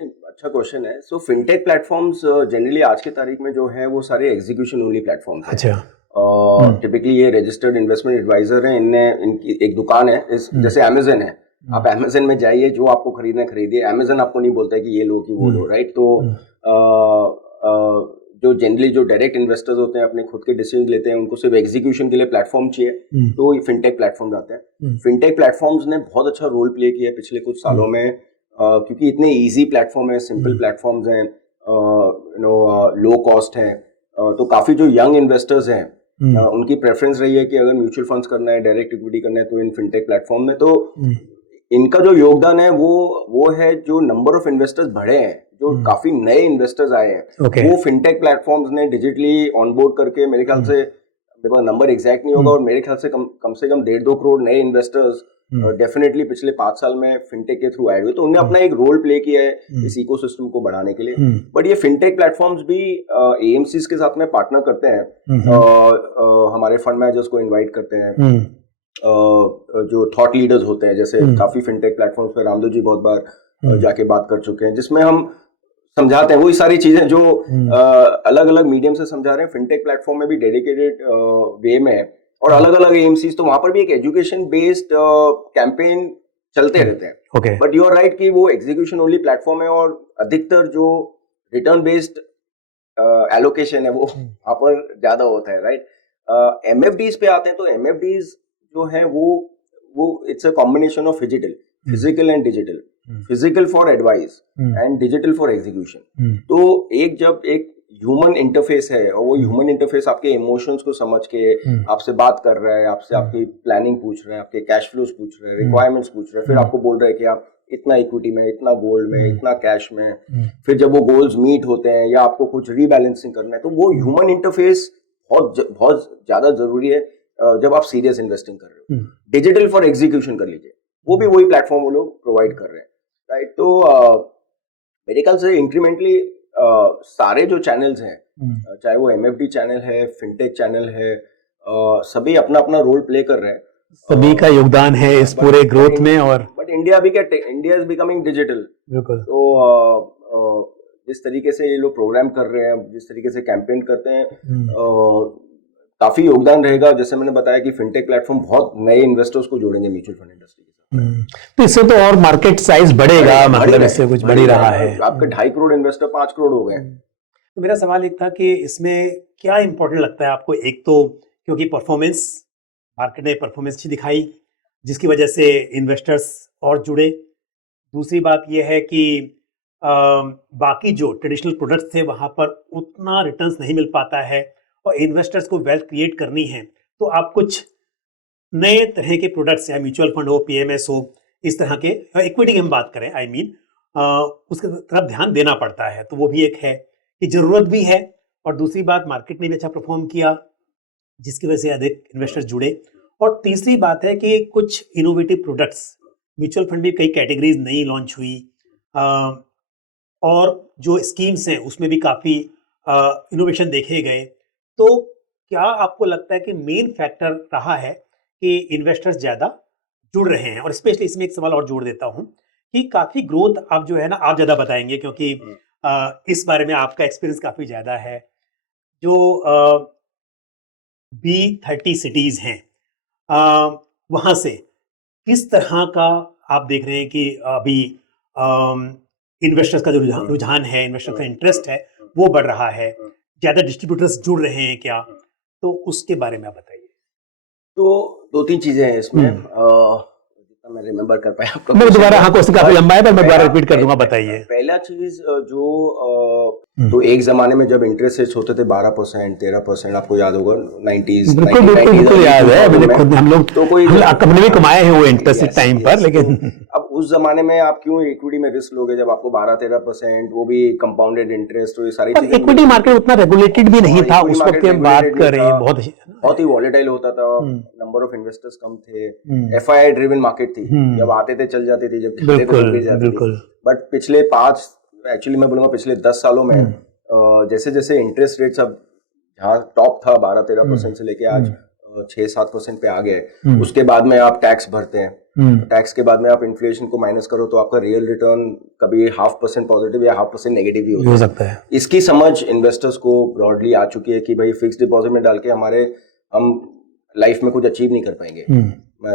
अच्छा क्वेश्चन है। सो फिनटेक प्लेटफॉर्म्स जनरली आज की तारीख में जो है वो सारे एग्जीक्यूशन ओनली प्लेटफॉर्म्स हैं। अच्छा, टिपिकली ये रजिस्टर्ड इन्वेस्टमेंट एडवाइजर हैं, इनकी एक दुकान है, जैसे अमेजन है, आप अमेजन में जाइए, जो आपको खरीदना है खरीदिए, अमेजन आपको नहीं बोलता है कि ये लो कि वो लो, राइट? तो जो जनरली जो डायरेक्ट इन्वेस्टर्स होते हैं अपने खुद के डिसीजन लेते हैं, उनको सिर्फ एग्जीक्यूशन के लिए प्लेटफॉर्म चाहिए, तो ये फिनटेक प्लेटफॉर्म आते हैं। फिनटेक प्लेटफॉर्म्स ने बहुत अच्छा रोल प्ले किया पिछले कुछ सालों में, क्योंकि इतने इजी प्लेटफॉर्म है, सिंपल प्लेटफॉर्म्स हैं, लो कॉस्ट है, तो काफी जो यंग इन्वेस्टर्स हैं उनकी प्रेफरेंस रही है कि अगर म्यूचुअल फंड्स करना है, डायरेक्ट इक्विटी करना है, तो इन फिनटेक प्लेटफॉर्म में। तो इनका जो योगदान है वो है जो नंबर ऑफ इन्वेस्टर्स बढ़े हैं, जो काफी नए इन्वेस्टर्स आए हैं, वो फिनटेक प्लेटफॉर्म्स ने डिजिटली ऑनबोर्ड करके, मेरे ख्याल से, मेरे पास नंबर एग्जैक्ट नहीं होगा, और मेरे ख्याल से कम से कम 1.5-2 करोड़ नए इन्वेस्टर्स डेफिनेटली पिछले 5 साल में फिनटेक के थ्रू ऐड हुए। तो उन्होंने अपना एक रोल प्ले किया है इस इकोसिस्टम को बढ़ाने के लिए। बट ये फिनटेक प्लेटफॉर्म्स भी एएमसीज के साथ में पार्टनर करते हैं, हमारे फंड मैनेजर्स को इनवाइट करते हैं, जो थॉट लीडर्स होते हैं, जैसे काफी फिनटेक प्लेटफॉर्म्स पे रामदेव जी बहुत बार जाके बात कर चुके हैं, जिसमें हम समझाते हैं वही सारी चीजें जो अलग अलग मीडियम से समझा रहे हैं। फिनटेक प्लेटफॉर्म में भी डेडिकेटेड वे में है, और अलग अलग एएमसीज, तो वहां पर भी एक एजुकेशन बेस्ड कैंपेन चलते रहते हैं। बट यू आर राइट कि वो एग्जीक्यूशन ओनली प्लेटफॉर्म है, और अधिकतर जो रिटर्न बेस्ड एलोकेशन है वो वहां पर ज्यादा होता है, राइट? एमएफडीज पे आते हैं, तो एमएफडीज जो है वो it's a combination of physical and digital, physical for advice and digital for execution. तो जब एक ह्यूमन इंटरफेस है, और वो ह्यूमन इंटरफेस आपके इमोशंस को समझ के आपसे बात कर रहा है, आपसे आपकी प्लानिंग पूछ रहा है, आपके कैश फ्लोज पूछ रहा है, रिक्वायरमेंट्स पूछ रहा है, फिर आपको बोल रहा है कि आप इतना इक्विटी में, इतना गोल्ड में, इतना कैश में, फिर जब वो गोल्स मीट होते हैं या आपको कुछ रीबैलेंसिंग करना है, तो वो ह्यूमन इंटरफेस बहुत ज्यादा जरूरी है जब आप सीरियस इन्वेस्टिंग कर रहे हो। डिजिटल फॉर एग्जीक्यूशन कर लीजिए, वो भी वही प्लेटफॉर्म वो लोग प्रोवाइड कर रहे हैं, राइट? तो मेरे ख्याल से इंक्रीमेंटली सारे जो चैनल्स हैं, चाहे वो एमएफडी चैनल है, फिनटेक चैनल है, सभी अपना अपना रोल प्ले कर रहे हैं, सभी का योगदान है इस पूरे ग्रोथ में। और but India is becoming digital. बिल्कुल। तो जिस तरीके से ये लोग प्रोग्राम कर रहे हैं, जिस तरीके से कैंपेन करते हैं, काफी योगदान रहेगा। जैसे मैंने बताया कि फिनटेक प्लेटफॉर्म बहुत नए इन्वेस्टर्स को जोड़ेंगे म्यूचुअल फंड इंडस्ट्री के साथ। तो इससे तो और मार्केट साइज बढ़ेगा, मतलब इससे कुछ बढ़ ही रहा है। आपके 2.5 करोड़ इन्वेस्टर 5 करोड़ हो गए। तो मेरा सवाल एक था कि इसमें क्या इंपॉर्टेंट लगता है आपको? एक तो क्योंकि परफॉर्मेंस, मार्केट ने परफॉर्मेंस अच्छी दिखाई जिसकी वजह से इन्वेस्टर्स और जुड़े। दूसरी बात यह है कि बाकी जो ट्रेडिशनल प्रोडक्ट्स थे वहां पर उतना रिटर्न्स नहीं मिल पाता है, और इन्वेस्टर्स को वेल्थ क्रिएट करनी है तो आप कुछ नए तरह के प्रोडक्ट्स या म्यूचुअल फंड हो, पीएमएस हो, इस तरह के, इक्विटी की हम बात करें आई मीन, उसके तरफ ध्यान देना पड़ता है। तो वो भी एक है कि जरूरत भी है, और दूसरी बात मार्केट ने भी अच्छा परफॉर्म किया जिसकी वजह से अधिक इन्वेस्टर्स जुड़े। और तीसरी बात है कि कुछ इनोवेटिव प्रोडक्ट्स, म्यूचुअल फंड में कई कैटेगरीज नई लॉन्च हुई, और जो स्कीम्स हैं उसमें भी काफ़ी इनोवेशन देखे गए। तो क्या आपको लगता है कि मेन फैक्टर रहा है कि इन्वेस्टर्स ज़्यादा जुड़ रहे हैं? और स्पेशली इसमें एक सवाल और जोड़ देता हूँ कि काफ़ी ग्रोथ आप जो है ना, आप ज़्यादा बताएंगे क्योंकि इस बारे में आपका एक्सपीरियंस काफ़ी ज़्यादा है। जो B30 सिटीज़ हैं, वहाँ से किस तरह का आप देख रहे हैं कि अभी इन्वेस्टर्स का जो रुझान है, इन्वेस्टर्स का इंटरेस्ट है, वो बढ़ रहा है, ज़्यादा डिस्ट्रीब्यूटर्स जुड़ रहे हैं क्या? तो उसके बारे में आप बताइए। तो 2-3 चीजें हैं इसमें, जितना मैं रिमेम्बर कर पाया आपका मैं दोबारा, हाँ क्वेश्चन काफी लंबा है पर मैं दोबारा रिपीट कर दूंगा, बताइए। पहला चीज तो एक जमाने में जब इंटरेस्ट रेट्स होते थे 12%, 13%, आपको याद होगा 90s, बिल्कुल याद है, मैंने खुद, हम लोग तो कोई अपने भी कमाए हैं वो इंटरेस्ट टाइम पर। लेकिन अब उस जमाने में आप क्यों इक्विटी में रिस्क लोगे जब आपको 12-13%, वो भी कंपाउंडेड इंटरेस्ट, तो ये सारी चीजें। इक्विटी मार्केट उतना रेगुलेटेड भी नहीं था उस वक्त की हम बात करें, बहुत ही वॉलेटाइल होता था, नंबर ऑफ इन्वेस्टर्स कम थे, FII ड्रिवन मार्केट थी, जब आते थे चल जाती थी, जब गिरते थे तो गिर जाती थी। बट पिछले 5, एक्चुअली मैं बोलूंगा पिछले 10 सालों में जैसे जैसे इंटरेस्ट रेट्स अब जहाँ टॉप था 12-13% से लेके आज 6-7% पे आ गए, उसके बाद में आप टैक्स भरते हैं, टैक्स के बाद में आप इन्फ्लेशन को माइनस करो तो आपका रियल रिटर्न कभी 0.5% पॉजिटिव या 0.5% नेगेटिव भी हो सकता है। इसकी समझ इन्वेस्टर्स को ब्रॉडली आ चुकी है कि भाई फिक्स डिपॉजिट में डाल के हम लाइफ में कुछ अचीव नहीं कर पाएंगे,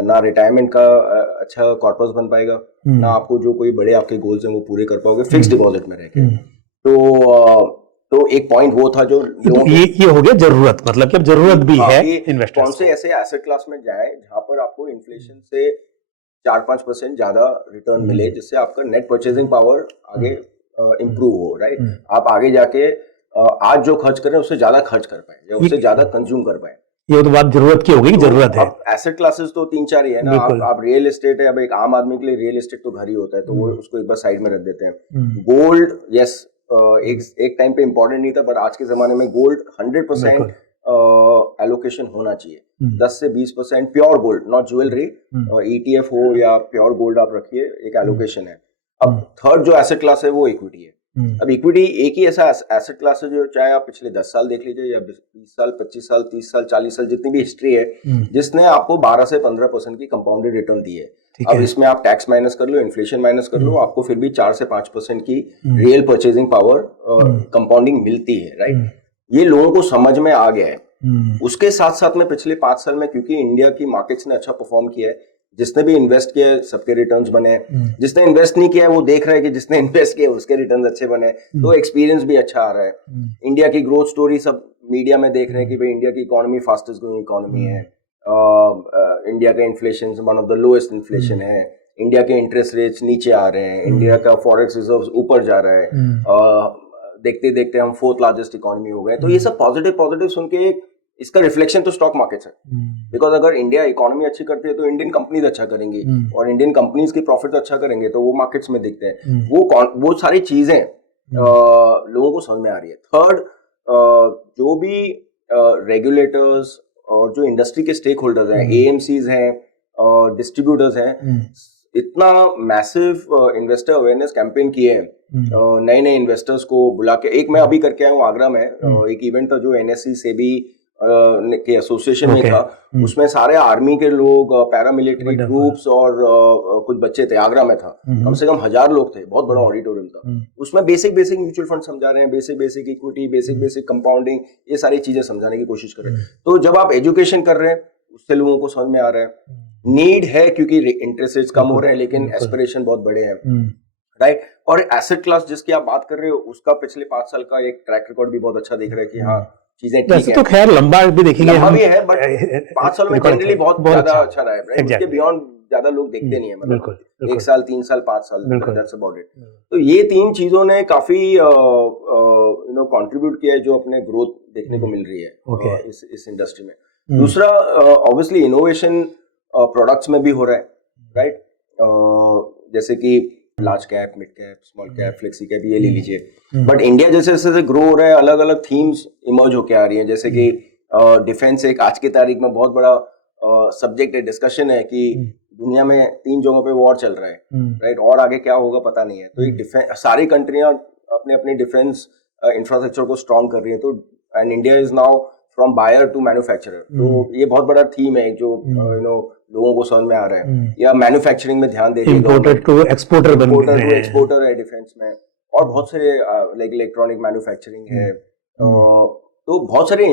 ना रिटायरमेंट का अच्छा कॉर्पस बन पाएगा, ना आपको जो कोई बड़े आपके गोल्स हैं वो पूरे कर पाओगे फिक्स डिपॉजिट में रहकर। तो एक पॉइंट वो था जो ये हो गया जरूरत, मतलब कि अब जरूरत भी है इन्वेस्टर्स कौन से ऐसे एसेट क्लास में जाए जहां पर आपको इन्फ्लेशन से 4-5% ज्यादा रिटर्न मिले, जिससे आपका नेट परचेजिंग पावर आगे इंप्रूव हो, राइट? आप आगे जाके आज जो खर्च करें उससे ज्यादा खर्च कर पाए या उससे ज्यादा कंज्यूम कर पाए। ये तो बात जरूरत की होगी, जरूरत है। एसेट क्लासेस तो 3-4 ही है ना, आप रियल एस्टेट है, अब एक आम आदमी के लिए रियल एस्टेट तो घर ही होता है, तो वो उसको एक बार साइड में रख देते हैं। गोल्ड, यस, एक टाइम पे इंपॉर्टेंट नहीं था, पर आज के जमाने में गोल्ड 100% एलोकेशन होना चाहिए। 10 से 20% pure gold, not jewellery, ETF हो या प्योर गोल्ड आप रखिए, एक एलोकेशन है। अब थर्ड जो एसेट क्लास है वो इक्विटी है। अब इक्विटी एक ही ऐसा एसेट क्लास है जो चाहे आप पिछले 10 साल देख लीजिए या 20 साल, 25 साल, 30 साल, 40 साल, जितनी भी हिस्ट्री है, जिसने आपको 12 से 15% की कंपाउंडेड रिटर्न दी है। अब इसमें आप टैक्स माइनस कर लो, इन्फ्लेशन माइनस कर लो, आपको फिर भी 4 से 5% की रियल परचेजिंग पावर कंपाउंडिंग मिलती है, राइट? ये लोगों को समझ में आ गया है। उसके साथ साथ में पिछले 5 साल में क्योंकि इंडिया की मार्केट्स ने अच्छा परफॉर्म किया है, जिसने भी इन्वेस्ट किया है सबके रिटर्न्स बने, जिसने इन्वेस्ट नहीं किया है वो देख रहा है कि जिसने इन्वेस्ट किया उसके रिटर्न्स अच्छे बने, तो एक्सपीरियंस भी अच्छा आ रहा है। इंडिया की ग्रोथ स्टोरी सब मीडिया में देख रहे हैं कि भाई इंडिया की इकोनॉमी फास्टेस्ट ग्रोइंग इकोनॉमी है, इंडिया का inflation one of the lowest inflation है, इंडिया के इंटरेस्ट रेट्स नीचे आ रहे हैं, इंडिया का फॉरेक्स रिजर्व्स ऊपर जा रहा है, देखते देखते हम 4th लार्जेस्ट इकोनॉमी हो गए। तो ये सब पॉजिटिव सुन के इसका रिफ्लेक्शन तो स्टॉक मार्केट्स है, बिकॉज अगर इंडिया इकोनॉमी अच्छी करती है तो इंडियन कंपनीज अच्छा करेंगी, और इंडियन कंपनीज की प्रॉफिट अच्छा करेंगे तो वो मार्केट्स में दिखते हैं। वो सारी चीजें लोगों को समझ में आ रही है। थर्ड, जो भी रेगुलेटर्स और जो इंडस्ट्री के स्टेक होल्डर्स हैं, AMCs हैं, डिस्ट्रीब्यूटर्स हैं, इतना मैसिव इन्वेस्टर अवेयरनेस कैंपेन किए हैं, नए नए इन्वेस्टर्स को बुला के। एक मैं अभी करके आया हूँ आगरा में, एक इवेंट था जो NSE, SEBI, के एसोसिएशन में Okay. था, उसमें सारे आर्मी के लोग, पैरामिलिट्री Wonderful. ग्रुप्स और कुछ बच्चे थे। आगरा में था, कम से कम 1000 लोग थे, बहुत बड़ा ऑडिटोरियम था। उसमें बेसिक म्यूचुअल फंड समझा रहे हैं, बेसिक इक्विटी, बेसिक कंपाउंडिंग, ये सारी चीजें समझाने की कोशिश कर रहे हैं। तो जब आप एजुकेशन कर रहे हैं उससे लोगों को समझ में आ रहा है, नीड है क्योंकि इंटरेस्ट रेट्स कम हो रहे हैं, लेकिन एस्पिरेशन बहुत बड़े हैं, राइट। और एसेट क्लास जिसकी आप बात कर रहे हो, उसका पिछले 5 साल का एक ट्रैक रिकॉर्ड भी बहुत अच्छा दिख रहा है कि हाँ चीजें ठीक वैसे है। तो खैर लंबा भी देखेंगे लंबा हम, भी है, बट 5 सालों में record जनरली बहुत बहुत ज्यादा अच्छा। अच्छा रहा है, राइट। उसके Exactly. बियॉन्ड ज्यादा लोग देखते नहीं है, मतलब बिल्कुल, 1 बिल्कुल। साल, 3 साल, 5 साल, बिल्कुल। That's about it. तो ये 3 चीजों ने काफी कंट्रीब्यूट किया है जो अपने ग्रोथ देखने को मिल रही है Okay. इस इंडस्ट्री में। दूसरा, ऑब्वियसली इनोवेशन प्रोडक्ट्स में भी हो रहा है, राइट। जैसे कि large cap, mid cap, small cap, flexi cap, ये ले लीजिए। बट इंडिया जैसे जैसे ग्रो हो रहा है, अलग अलग थीम्स इमर्ज होके आ रही हैं। जैसे कि डिफेंस एक आज की तारीख में बहुत बड़ा सब्जेक्ट है, डिस्कशन है कि दुनिया में 3 जगहों पे वॉर चल रहा है, राइट। और आगे क्या होगा पता नहीं है। तो एक डिफेंस, सारी कंट्रियां अपने अपने डिफेंस इंफ्रास्ट्रक्चर को स्ट्रॉन्ग कर रही है। तो and India is now from buyer to manufacturer. तो ये बहुत बड़ा थीम है जो लोगों को समझ में आ रहा है। या मैन्युफैक्चरिंग में ध्यान दे रही है, इंपोर्टर टू एक्सपोर्टर बन गए हैं। एक्सपोर्टर है डिफेंस में। और बहुत सारे लाइक इलेक्ट्रॉनिक मैन्युफैक्चरिंग है। तो बहुत सारे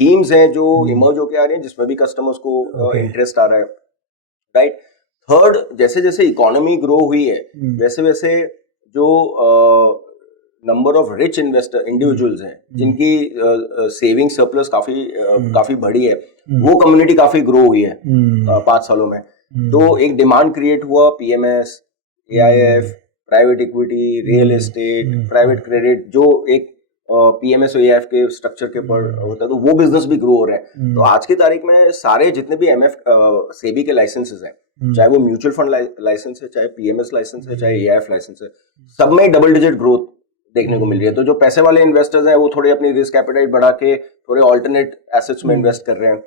थीम्स हैं जो इमर्ज होके आ रही हैं, जिसमें भी कस्टमर्स को इंटरेस्ट आ रहा है, राइट। थर्ड, जैसे जैसे इकोनॉमी ग्रो हुई है, वैसे वैसे जो number of rich investor individuals हैं जिनकी सेविंग सरप्लस काफी बड़ी है, वो कम्युनिटी काफी ग्रो हुई है 5 सालों में। तो एक डिमांड क्रिएट हुआ, PMS, AIF, private equity, real estate, private credit, जो एक पीएमएस और एआईएफ के स्ट्रक्चर के ऊपर होता है, तो वो बिजनेस भी ग्रो हो रहा है। तो आज की तारीख में सारे जितने भी एमएफ सेबी के लाइसेंसेस हैं, चाहे वो म्यूचुअल फंड लाइसेंस है, चाहे पीएमएस लाइसेंस है, चाहे एआईएफ लाइसेंस है, सब में डबल डिजिट ग्रोथ देखने को मिल रही है। तो जो पैसे वाले इन्वेस्टर्स हैं वो थोड़े अपनी रिस्क एपेटाइट बढ़ा के थोड़े ऑल्टरनेट एसेट्स में इन्वेस्ट कर रहे हैं।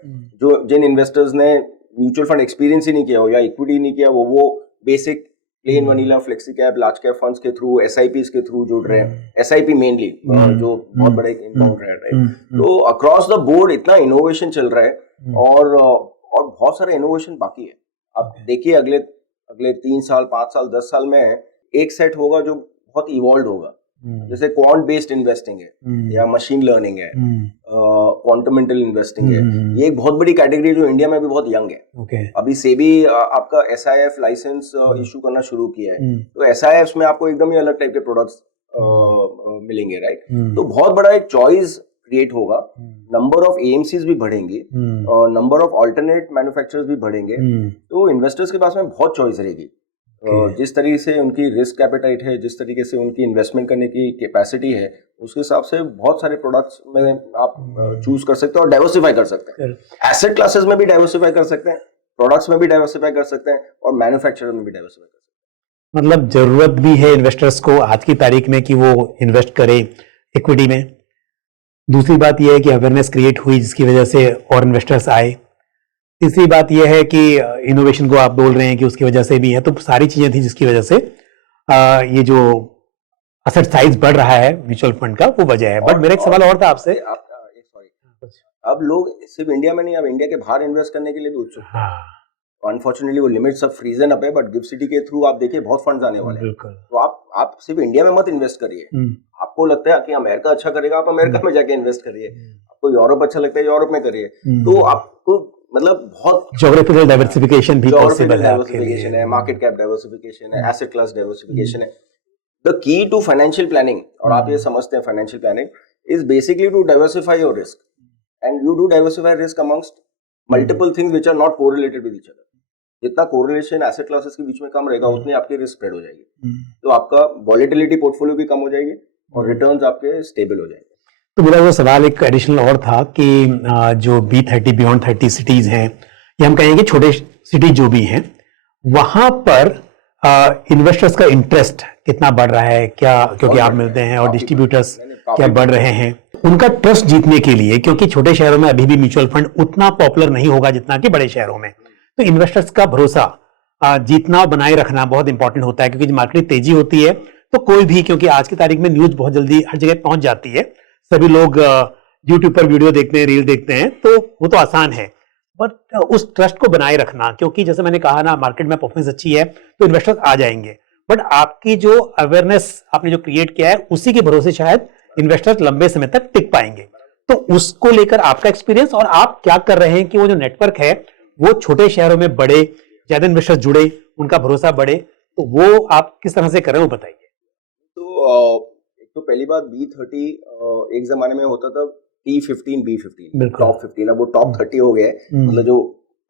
जो जिन इन्वेस्टर्स ने म्यूचुअल फंड एक्सपीरियंस ही नहीं किया हो या इक्विटी नहीं किया, वो basic plane vanilla flexi cap, large cap funds के थ्रू, एसआईपीस के थ्रू जुड़ रहे हैं। एसआईपी मेनली जो बहुत बड़ा एक इनकाउंटर है, राइट। तो अक्रॉस द बोर्ड इतना इनोवेशन चल रहा है और बहुत सारा इनोवेशन बाकी है। आप देखिए अगले 3 साल, 5 साल, 10 साल में एक सेट होगा जो बहुत इवॉल्व होगा। जैसे क्वांट बेस्ड इन्वेस्टिंग है या मशीन लर्निंग है, क्वांटमेंटल इन्वेस्टिंग है। ये एक बहुत बड़ी कैटेगरी जो इंडिया में भी बहुत यंग है। अभी सेबी आपका एसआईएफ लाइसेंस इशू करना शुरू किया है, तो एसआईएफ में आपको एकदम ही अलग टाइप के प्रोडक्ट्स मिलेंगे, राइट। तो बहुत बड़ा एक चॉइस क्रिएट होगा, नंबर ऑफ एएमसीज भी बढ़ेंगी और नंबर ऑफ अल्टरनेट मैन्युफैक्चरर्स भी बढ़ेंगे। तो इन्वेस्टर्स के पास में बहुत चॉइस रहेगी। जिस तरीके से उनकी रिस्क एपेटाइट है, जिस तरीके से उनकी इन्वेस्टमेंट करने की कैपेसिटी है, उसके हिसाब से बहुत सारे प्रोडक्ट्स में आप चूज कर सकते हैं और डाइवर्सिफाई कर सकते हैं। एसेट क्लासेस में भी डाइवर्सिफाई कर सकते हैं, प्रोडक्ट्स में भी डाइवर्सिफाई कर सकते हैं और मैन्युफैक्चरर में भी डाइवर्सिफाई कर सकते हैं। मतलब जरूरत भी है इन्वेस्टर्स को आज की तारीख में कि वो इन्वेस्ट करें इक्विटी में। दूसरी बात यह है कि अवेयरनेस क्रिएट हुई जिसकी वजह से और इन्वेस्टर्स आए। तीसरी बात यह है कि इनोवेशन को आप बोल रहे हैं कि उसकी वजह से भी है। तो सारी चीजें थी जिसकी वजह से ये जो असेट साइज बढ़ रहा है म्यूचुअल फंड का, वो वजह है। बट मेरा एक सवाल और था आपसे, अब लोग सिर्फ इंडिया में नहीं, अब इंडिया के बाहर इन्वेस्ट करने के लिए भी उत्सुक हैं। अनफॉर्चुनेटली वो लिमिट्स सब फ्रीजन अप है, बट गिफ्ट सिटी के थ्रू आप देखिए बहुत फंड्स आने वाले हैं। तो आप सिर्फ इंडिया में मत इन्वेस्ट करिए। आपको लगता है कि अमेरिका अच्छा करेगा, आप अमेरिका में जाके इन्वेस्ट करिए। आपको यूरोप अच्छा लगता है, यूरोप में करिए। तो आपको मतलब बहुत ज्योग्राफिकल डाइवर्सिफिकेशन भी पॉसिबल है आपके लिए, है मार्केट कैप डाइवर्सिफिकेशन है, एसेट क्लास डाइवर्सिफिकेशन है। The key to financial planning, और आप ये समझते हैं financial planning is basically to diversify your risk, and you do diversify risk amongst multiple things which are not correlated with each other. जितना correlation asset classes के बीच में कम रहेगा, उतनी आपकी रिस्क स्प्रेड हो जाएगी। तो आपका वॉलेटिलिटी पोर्टफोलियो भी कम हो जाएगी और रिटर्न्स आपके स्टेबल हो जाएंगे। तो मेरा वो सवाल एक एडिशनल और था कि जो B30 बियॉन्ड 30 सिटीज हैं, या हम कहेंगे छोटे सिटी जो भी हैं, वहां पर इन्वेस्टर्स का इंटरेस्ट कितना बढ़ रहा है क्या? क्योंकि आप मिलते हैं और डिस्ट्रीब्यूटर्स क्या बढ़ रहे हैं उनका ट्रस्ट जीतने के लिए, क्योंकि छोटे शहरों में अभी भी म्यूचुअल फंड उतना पॉपुलर नहीं होगा जितना कि बड़े शहरों में। तो इन्वेस्टर्स का भरोसा जीतना और बनाए रखना बहुत इंपॉर्टेंट होता है, क्योंकि मार्केट तेजी होती है तो कोई भी, क्योंकि आज की तारीख में न्यूज बहुत जल्दी हर जगह पहुंच जाती है, सभी लोग यूट्यूब पर वीडियो देखते हैं, रील देखते हैं, तो वो तो आसान है, बट उस ट्रस्ट को बनाए रखना, क्योंकि जैसे मैंने कहा ना, मार्केट में परफॉर्मेंस अच्छी है तो इन्वेस्टर्स आ जाएंगे, बट आपकी जो अवेयरनेस आपने जो क्रिएट किया है उसी के भरोसे शायद इन्वेस्टर्स लंबे समय तक टिक पाएंगे। तो उसको लेकर आपका एक्सपीरियंस और आप क्या कर रहे हैं कि वो जो नेटवर्क है वो छोटे शहरों में बढ़े, ज्यादा इन्वेस्टर्स जुड़े, उनका भरोसा बढ़े, तो वो आप किस तरह से कर रहे हो बताइए। तो एक तो पहली बात B30 एक जमाने में होता था T15 B15 बिल्कुल। टॉप 15, अब वो टॉप 30 हो गया है। मतलब जो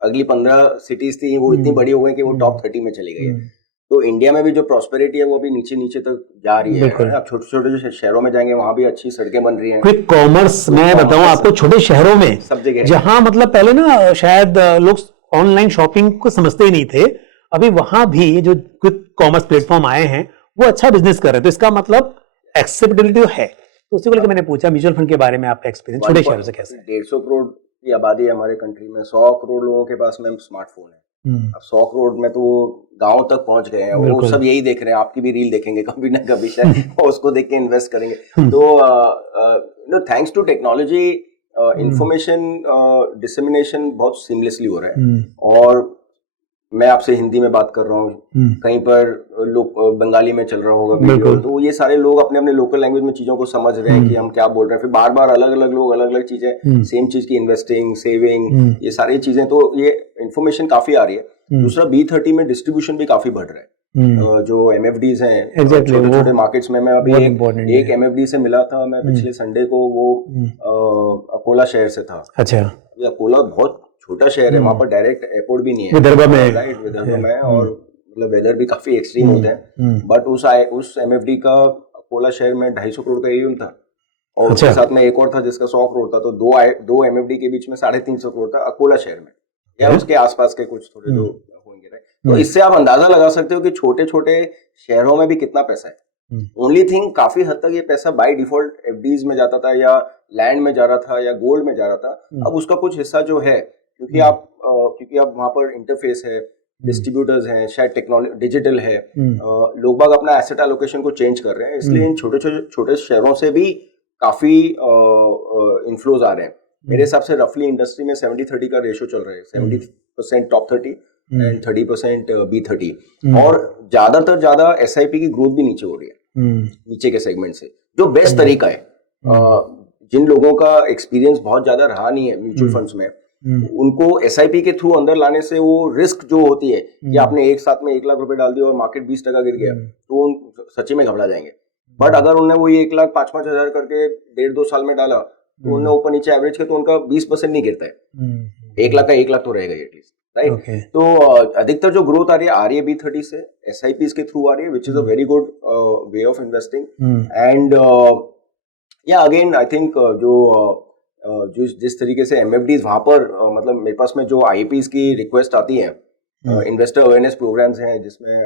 अगली 15 सिटीज थी वो इतनी बड़ी हो गई कि वो टॉप 30 में चली गई है। तो इंडिया में भी जो प्रॉस्पेरिटी है वो अभी नीचे नीचे तक जा रही है। बिल्कुल। आप छोटे छोटे जो शहरों में जाएंगे वहां भी अच्छी सड़कें बन रही हैं। क्विक कॉमर्स मैं बताऊं आपको, छोटे शहरों में सब जगह है। जहां मतलब पहले ना शायद लोग ऑनलाइन शॉपिंग को समझते ही नहीं थे, अभी वहां भी जो क्विक कॉमर्स प्लेटफॉर्म आए हैं वो अच्छा बिजनेस कर रहे हैं, तो इसका मतलब एक्सेप्टेबिलिटी है। तो उसी को लेकर मैंने पूछा म्यूचुअल फंड के बारे में आपका एक्सपीरियंस छोटे शहरों से कैसे है। 150 करोड़ की आबादी है हमारे कंट्री में, 100 करोड़ लोगों के पास में स्मार्टफोन है। अब 100 करोड़ में तो गांव तक पहुंच गए हैं, वो सब यही देख रहे हैं, आपकी भी रील देखेंगे कभी ना कभी शायद और उसको देख के इन्वेस्ट करेंगे। तो thanks to technology information dissemination बहुत सीमलेसली हो रहा है। और मैं आपसे हिंदी में बात कर रहा हूँ, कहीं पर लोग बंगाली में चल रहा होगा वीडियो, तो ये सारे लोग अपने अपने लोकल लैंग्वेज में चीजों को समझ रहे हैं कि हम क्या बोल रहे हैं। फिर बार बार अलग अलग लोग अलग अलग चीजें, सेम चीज की इन्वेस्टिंग, सेविंग, ये सारी चीजें, तो ये इन्फॉर्मेशन काफी आ रही है। दूसरा B30 में डिस्ट्रीब्यूशन भी काफी बढ़ रहा है। जो MFDs हैं छोटे छोटे मार्केट्स में, मैं अभी एक MFD से मिला था मैं पिछले संडे को, वो अकोला शहर से था। अच्छा। अकोला बहुत छोटा शहर है, वहाँ पर डायरेक्ट एयरपोर्ट भी नहीं है, विदर्भ में, राइट, विदर्भ में, और मतलब वेदर भी काफी एक्सट्रीम होते हैं। बट उस MFD का अकोला शहर में 250 करोड़ का AUM था, और उसके साथ में एक और था जिसका 100 करोड़ था, तो दो MFD के बीच में 350 करोड़ था अकोला शहर में, या उसके आसपास के कुछ थोड़े जो होंगे। तो इससे आप अंदाजा लगा सकते हो कि छोटे छोटे शहरों में भी कितना पैसा है। ओनली थिंग, काफी हद तक ये पैसा बाय डिफॉल्ट FDs में जाता था, या लैंड में जा रहा था, या गोल्ड में जा रहा था। अब उसका कुछ हिस्सा जो है, क्योंकि आप वहां पर इंटरफेस है, डिस्ट्रीब्यूटर्स हैं, शायद टेक्नोलॉजी डिजिटल है, लोग बाग अपना एसेट एलोकेशन को चेंज कर रहे हैं, इसलिए इन छोटे छोटे शहरों से भी काफी इन्फ्लोज आ रहे हैं। मेरे हिसाब से रफली इंडस्ट्री में 70-30 का रेशियो चल रहा है, 70% टॉप 30 एंड 30% B30, और ज्यादा SIP की ग्रोथ भी नीचे हो रही है, नीचे के सेगमेंट से, जो बेस्ट तरीका है। जिन लोगों का एक्सपीरियंस बहुत ज्यादा रहा नहीं है म्यूचुअल फंड्स में, उनको SIP के थ्रू अंदर लाने से वो रिस्क जो होती है कि आपने एक साथ में 1 लाख रुपए डाल दिया और मार्केट 20% गिर गया, तो सच्ची में घबरा जाएंगे। बट अगर उन्होंने वो 1 लाख 5-5 हजार करके 1.5-2 साल में डाला, तो उन्होंने ऊपर नीचे एवरेज किया, तो उनका 20% नहीं गिरता है। 1 लाख का 1 लाख तो रहेगा एटलीस्ट, राइट। तो अधिकतर जो ग्रोथ आ रही है B30 से SIPs के थ्रू आ रही है, which is a very good way of investing. And या अगेन आई थिंक जिस तरीके से MFDs वहां पर मतलब मेरे पास में जो IPs की रिक्वेस्ट आती है, इन्वेस्टर अवेयरनेस प्रोग्राम्स हैं जिसमें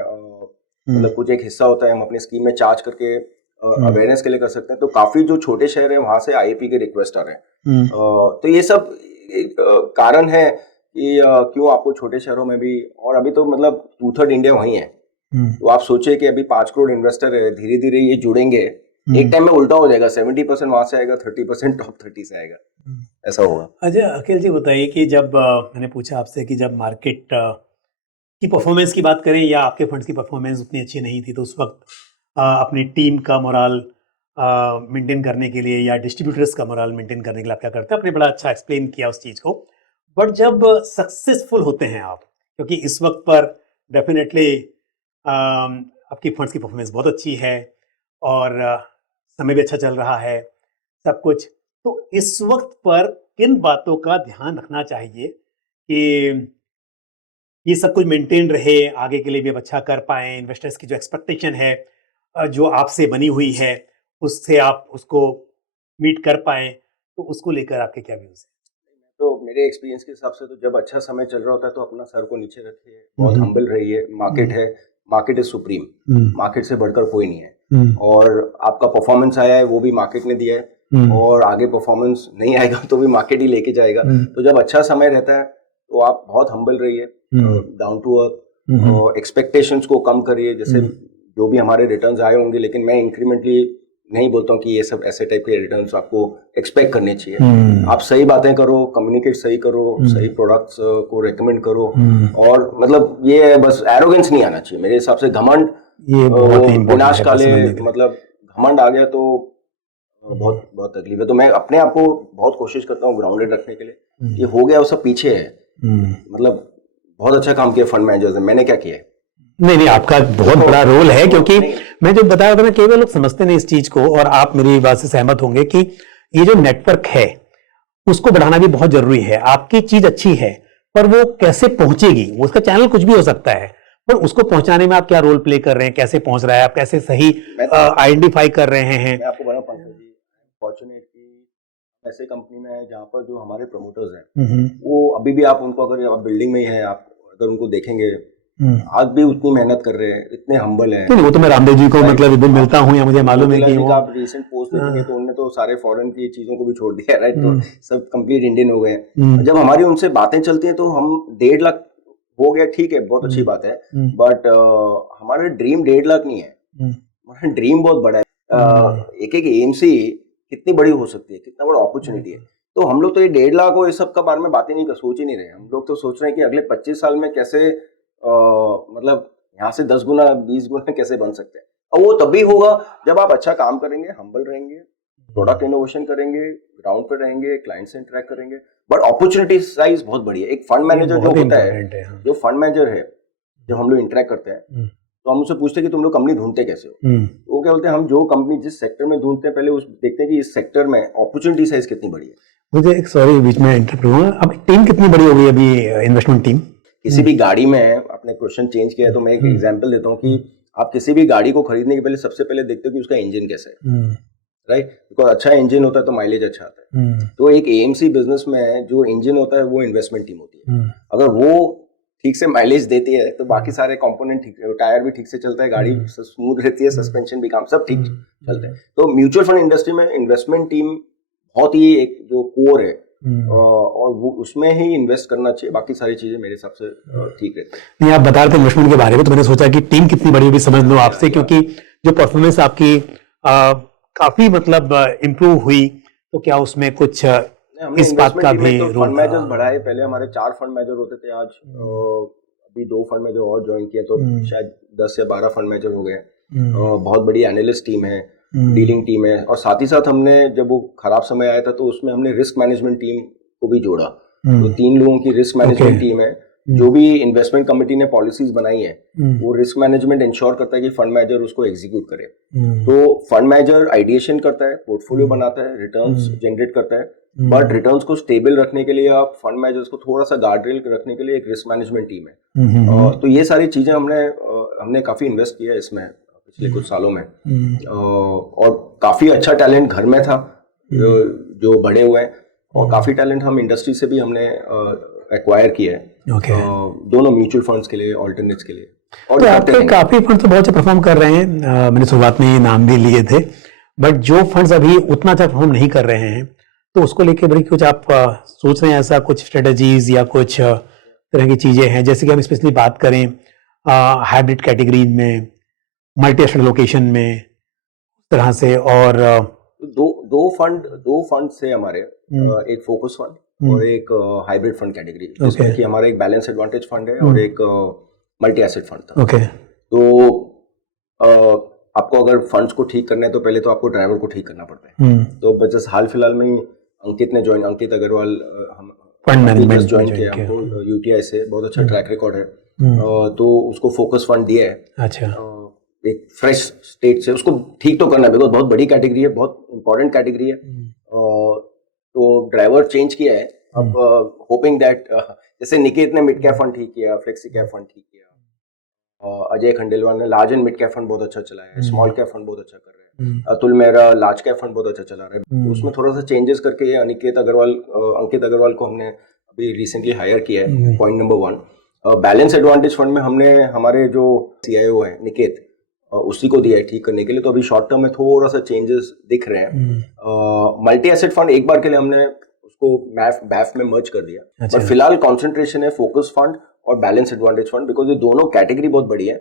मतलब कुछ एक हिस्सा होता है, हम अपनी स्कीम में चार्ज करके अवेयरनेस के लिए कर सकते हैं, तो काफी जो छोटे शहर हैं वहां से IP के रिक्वेस्ट आ रहे हैं। तो ये सब कारण है कि क्यों आपको छोटे शहरों में भी, और अभी तो मतलब 2/3 इंडिया वहीं है। तो आप सोचे कि अभी 5 करोड़ इन्वेस्टर है, धीरे धीरे ये जुड़ेंगे, एक टाइम में उल्टा हो जाएगा, 70% वहां से आएगा, 30% टॉप 30 से आएगा, ऐसा होगा। अच्छा अखिल जी बताइए कि जब मैंने पूछा आपसे कि जब मार्केट की परफॉर्मेंस की बात करें या आपके फंड्स की परफॉर्मेंस उतनी अच्छी नहीं थी, तो उस वक्त अपनी टीम का मोराल मेंटेन करने के लिए या डिस्ट्रीब्यूटर्स का मोराल मेंटेन करने के लिए आप क्या करते हैं? आपने बड़ा अच्छा एक्सप्लेन किया उस चीज़ को। बट जब सक्सेसफुल होते हैं आप, क्योंकि इस वक्त पर डेफिनेटली आपकी फंड्स की परफॉर्मेंस बहुत अच्छी है और समय भी अच्छा चल रहा है सब कुछ, तो इस वक्त पर किन बातों का ध्यान रखना चाहिए कि ये सब कुछ मेंटेन रहे, आगे के लिए भी अब अच्छा कर पाएं, इन्वेस्टर्स की जो एक्सपेक्टेशन है जो आपसे बनी हुई है उससे आप उसको मीट कर पाएं, तो उसको लेकर आपके क्या व्यूज हैं? तो मेरे एक्सपीरियंस के हिसाब से तो जब अच्छा समय चल रहा होता है तो अपना सर को नीचे रखिए, बहुत हम्बल रहिए। मार्केट है, मार्केट इज सुप्रीम, मार्केट से बढ़कर कोई नहीं है, और आपका परफॉर्मेंस आया है वो भी मार्केट ने दिया है, और आगे परफॉर्मेंस नहीं आएगा तो भी मार्केट ही लेके जाएगा। तो जब अच्छा समय रहता है तो आप बहुत हम्बल रहिए, डाउन टू अर्थ, एक्सपेक्टेशंस को कम करिए। जैसे जो भी हमारे रिटर्न्स आए होंगे, लेकिन मैं इंक्रीमेंटली नहीं बोलता हूँ कि ये सब ऐसे टाइप के रिटर्न्स आपको एक्सपेक्ट करने चाहिए। आप सही बातें करो, कम्युनिकेट सही करो, सही प्रोडक्ट्स को रेकमेंड करो, और मतलब ये बस एरोगेंस नहीं आना चाहिए मेरे हिसाब से। घमंड ये बहुत ही विनाश काले, मतलब घमंड आ गया तो बहुत बहुत तकलीफ है। तो मैं अपने आप को बहुत कोशिश करता हूँ ग्राउंडेड रखने के लिए। ये हो गया वो सब पीछे है, मतलब बहुत अच्छा काम किया फंड मैनेजर्स ने। मैंने क्या किया है? नहीं, आपका बहुत बड़ा रोल है, क्योंकि मैं जो बता रहा था ना, कई बार लोग समझते नहीं इस चीज को, और आप मेरी बात से सहमत होंगे कि ये जो नेटवर्क है उसको बढ़ाना भी बहुत जरूरी है। आपकी चीज अच्छी है, पर वो कैसे पहुंचेगी, वो उसका चैनल कुछ भी हो सकता है, पर उसको पहुंचाने में आप क्या रोल प्ले कर रहे हैं, कैसे पहुंच रहा है, आप कैसे सही आइडेंटिफाई कर रहे हैं। मैं आपको बड़ा पंकज जी, फॉर्चुनेट कि ऐसे कंपनी में है जहाँ पर जो हमारे प्रमोटर्स हैं वो अभी भी, आप उनको अगर आप बिल्डिंग में ही है, आप अगर उनको देखेंगे आज भी उतनी मेहनत कर रहे हैं, इतने हम्बल हैं। वो तो मैं रामदेव जी को मतलब मिलता हूँ, या मुझे मालूम है कि वो आप रिसेंट पोस्ट देखेंगे तो उन्होंने तो सारे फॉरेन की चीजों को भी छोड़ दिया, राइट? तो सब कंप्लीट इंडियन हो गए। जब हमारी उनसे बातें चलती हैं तो हम 1.5 लाख हो गया, ठीक है, बहुत अच्छी बात है, बट हमारा ड्रीम 1.5 लाख नहीं है, हमारा ड्रीम बहुत बड़ा है। एक एक एएमसी कितनी बड़ी हो सकती है, कितना बड़ा अपॉर्चुनिटी है। तो हम लोग तो ये 1.5 लाख हो इस सब का बारे में बातें नहीं कर, सोच ही नहीं रहे। हम लोग तो सोच रहे हैं कि अगले 25 साल में कैसे मतलब यहाँ से 10 गुना 20 गुना कैसे बन सकते हैं। और वो तभी होगा जब आप अच्छा काम करेंगे, हम्बल रहेंगे, प्रोडक्ट इनोवेशन करेंगे, ग्राउंड पे रहेंगे, क्लाइंट से इंटरेक्ट करेंगे। बट अपॉर्चुनिटी साइज बहुत बड़ी है। एक फंड मैनेजर जो होता है, जो फंड मैनेजर है, जब हम लोग इंटरेक्ट करते हैं तो हम उससे पूछते हैं कि तुम लोग कंपनी ढूंढते कैसे हो। वो क्या बोलते हैं, हम जो कंपनी जिस सेक्टर में ढूंढते हैं पहले उस देखते हैं कि इस सेक्टर में अपॉर्चुनिटी साइज कितनी बड़ी है। मुझे एक, सॉरी बीच में इंटरप्ट हुआ, अब टीम कितनी बड़ी हो गई अभी, इन्वेस्टमेंट टीम? किसी भी गाड़ी में, आपने क्वेश्चन चेंज किया है तो मैं एक एग्जांपल देता हूँ कि आप किसी भी गाड़ी को खरीदने के पहले सबसे पहले देखते हो कि उसका इंजन कैसा है, राइट? बिकॉज अच्छा इंजन होता है तो माइलेज अच्छा आता है। तो एक एएमसी बिजनेस में जो इंजन होता है वो इन्वेस्टमेंट टीम होती है। अगर वो ठीक से माइलेज देती है तो बाकी सारे कंपोनेंट ठीक, टायर भी ठीक से चलता है, गाड़ी स्मूथ रहती है, सस्पेंशन भी काम सब ठीक चलता है। तो म्यूचुअल फंड इंडस्ट्री में इन्वेस्टमेंट टीम बहुत ही एक जो कोर है, और वो उसमें ही इन्वेस्ट करना चाहिए। बाकी सारी चीजें मेरे हिसाब से ठीक रहती है। नहीं, आप बता रहे थे इन्वेस्टमेंट के बारे में, तो मैंने सोचा कि टीम कितनी बड़ी भी समझ लो आपसे, क्योंकि जो परफॉर्मेंस आपकी काफी मतलब इम्प्रूव हुई, तो क्या उसमें कुछ इस बात का भी तो फंड मैनेजर्स बढ़ाए। पहले हमारे 4 फंड मैनेजर होते थे, आज अभी 2 फंड मैनेजर और ज्वाइन किए, तो शायद 10 या 12 फंड मैनेजर हो गए। बहुत बड़ी एनालिस्ट टीम है, डीलिंग टीम है, और साथ ही साथ हमने जब वो खराब समय आया था तो उसमें हमने रिस्क मैनेजमेंट टीम को भी जोड़ा। तो 3 लोगों की रिस्क मैनेजमेंट टीम है। जो भी इन्वेस्टमेंट कमेटी ने पॉलिसीज बनाई है वो रिस्क मैनेजमेंट इंश्योर करता है कि फंड मैनेजर उसको एग्जीक्यूट करे। तो फंड मैनेजर आइडिएशन करता है, पोर्टफोलियो बनाता है, रिटर्न्स जनरेट करता है, बट रिटर्न्स को स्टेबल रखने के लिए आप फंड मैनेजर्स को थोड़ा सा गार्डरेल रखने के लिए एक रिस्क मैनेजमेंट टीम है। तो ये सारी चीजें हमने काफी इन्वेस्ट किया है इसमें पिछले कुछ सालों में, और काफी अच्छा टैलेंट घर में था जो बड़े हुए हैं, और काफी टैलेंट हम इंडस्ट्री से भी हमने एक्वायर किया है। दोनों म्यूचुअल फंड्स के लिए, ऑल्टरनेट्स के लिए। और तो आपके काफी फंड तो बहुत अच्छा परफॉर्म कर रहे हैं, मैंने शुरुआत में ये नाम भी लिए थे, बट जो फंड्स अभी उतना अच्छा परफॉर्म नहीं कर रहे हैं, तो उसको लेके बड़ी कुछ आप सोच रहे हैं, ऐसा कुछ स्ट्रेटजीज या कुछ तरह की चीजें हैं? जैसे कि हम स्पेशली बात करें हाइब्रिड कैटेगरीज में, मल्टी एसेट लोकेशन में, उस तरह से। और दो फंड से हमारे, एक फोकस फंड और एक हाइब्रिड फंड कैटेगरी, जिसमें कि हमारा एक बैलेंस एडवांटेज फंड है और एक मल्टी एसेट फंड था। तो आपको अगर फंड्स को ठीक करना है तो पहले तो आपको ड्राइवर को ठीक करना पड़ता है। तो बस हाल फिलहाल में ही अंकित अग्रवाल हम फंड मैनेजमेंट ज्वाइन किया, हमको यूटीआई से बहुत अच्छा ट्रैक रिकॉर्ड है। तो उसको फोकस फंड दिया है। अच्छा, एक फ्रेश स्टेट से उसको ठीक तो करना है, बिकॉज बहुत बड़ी कैटेगरी है, बहुत इंपॉर्टेंट कैटेगरी है। तो ड्राइवर चेंज किया है। अब होपिंग दैट जैसे निकेत ने मिड कैप फंड ठीक किया, फ्लेक्सी कैप फंड ठीक किया, अजय खंडेलवाल ने large and mid cap fund बहुत अच्छा चलाया है, स्मॉल कैप फंड बहुत अच्छा कर रहे हैं, Atul Mehra large cap fund बहुत अच्छा चला रहा है। उसमें थोड़ा सा चेंजेस करके अंकित अग्रवाल को हमने अभी रिसेंटली हायर किया है। Point number 1, balance advantage fund में हमने हमारे जो CIO है निकेत, उसी को दिया है ठीक करने के लिए। तो अभी शॉर्ट टर्म में थोड़ा सा चेंजेस दिख रहे हैं। मल्टी एसेट फंड एक बार के लिए हमने उसको बैफ में मर्ज कर दिया। बट फिलहाल कंसंट्रेशन है फोकस फंड और बैलेंस एडवांटेज फंड, बिकॉज ये दोनों कैटेगरी बहुत बड़ी है,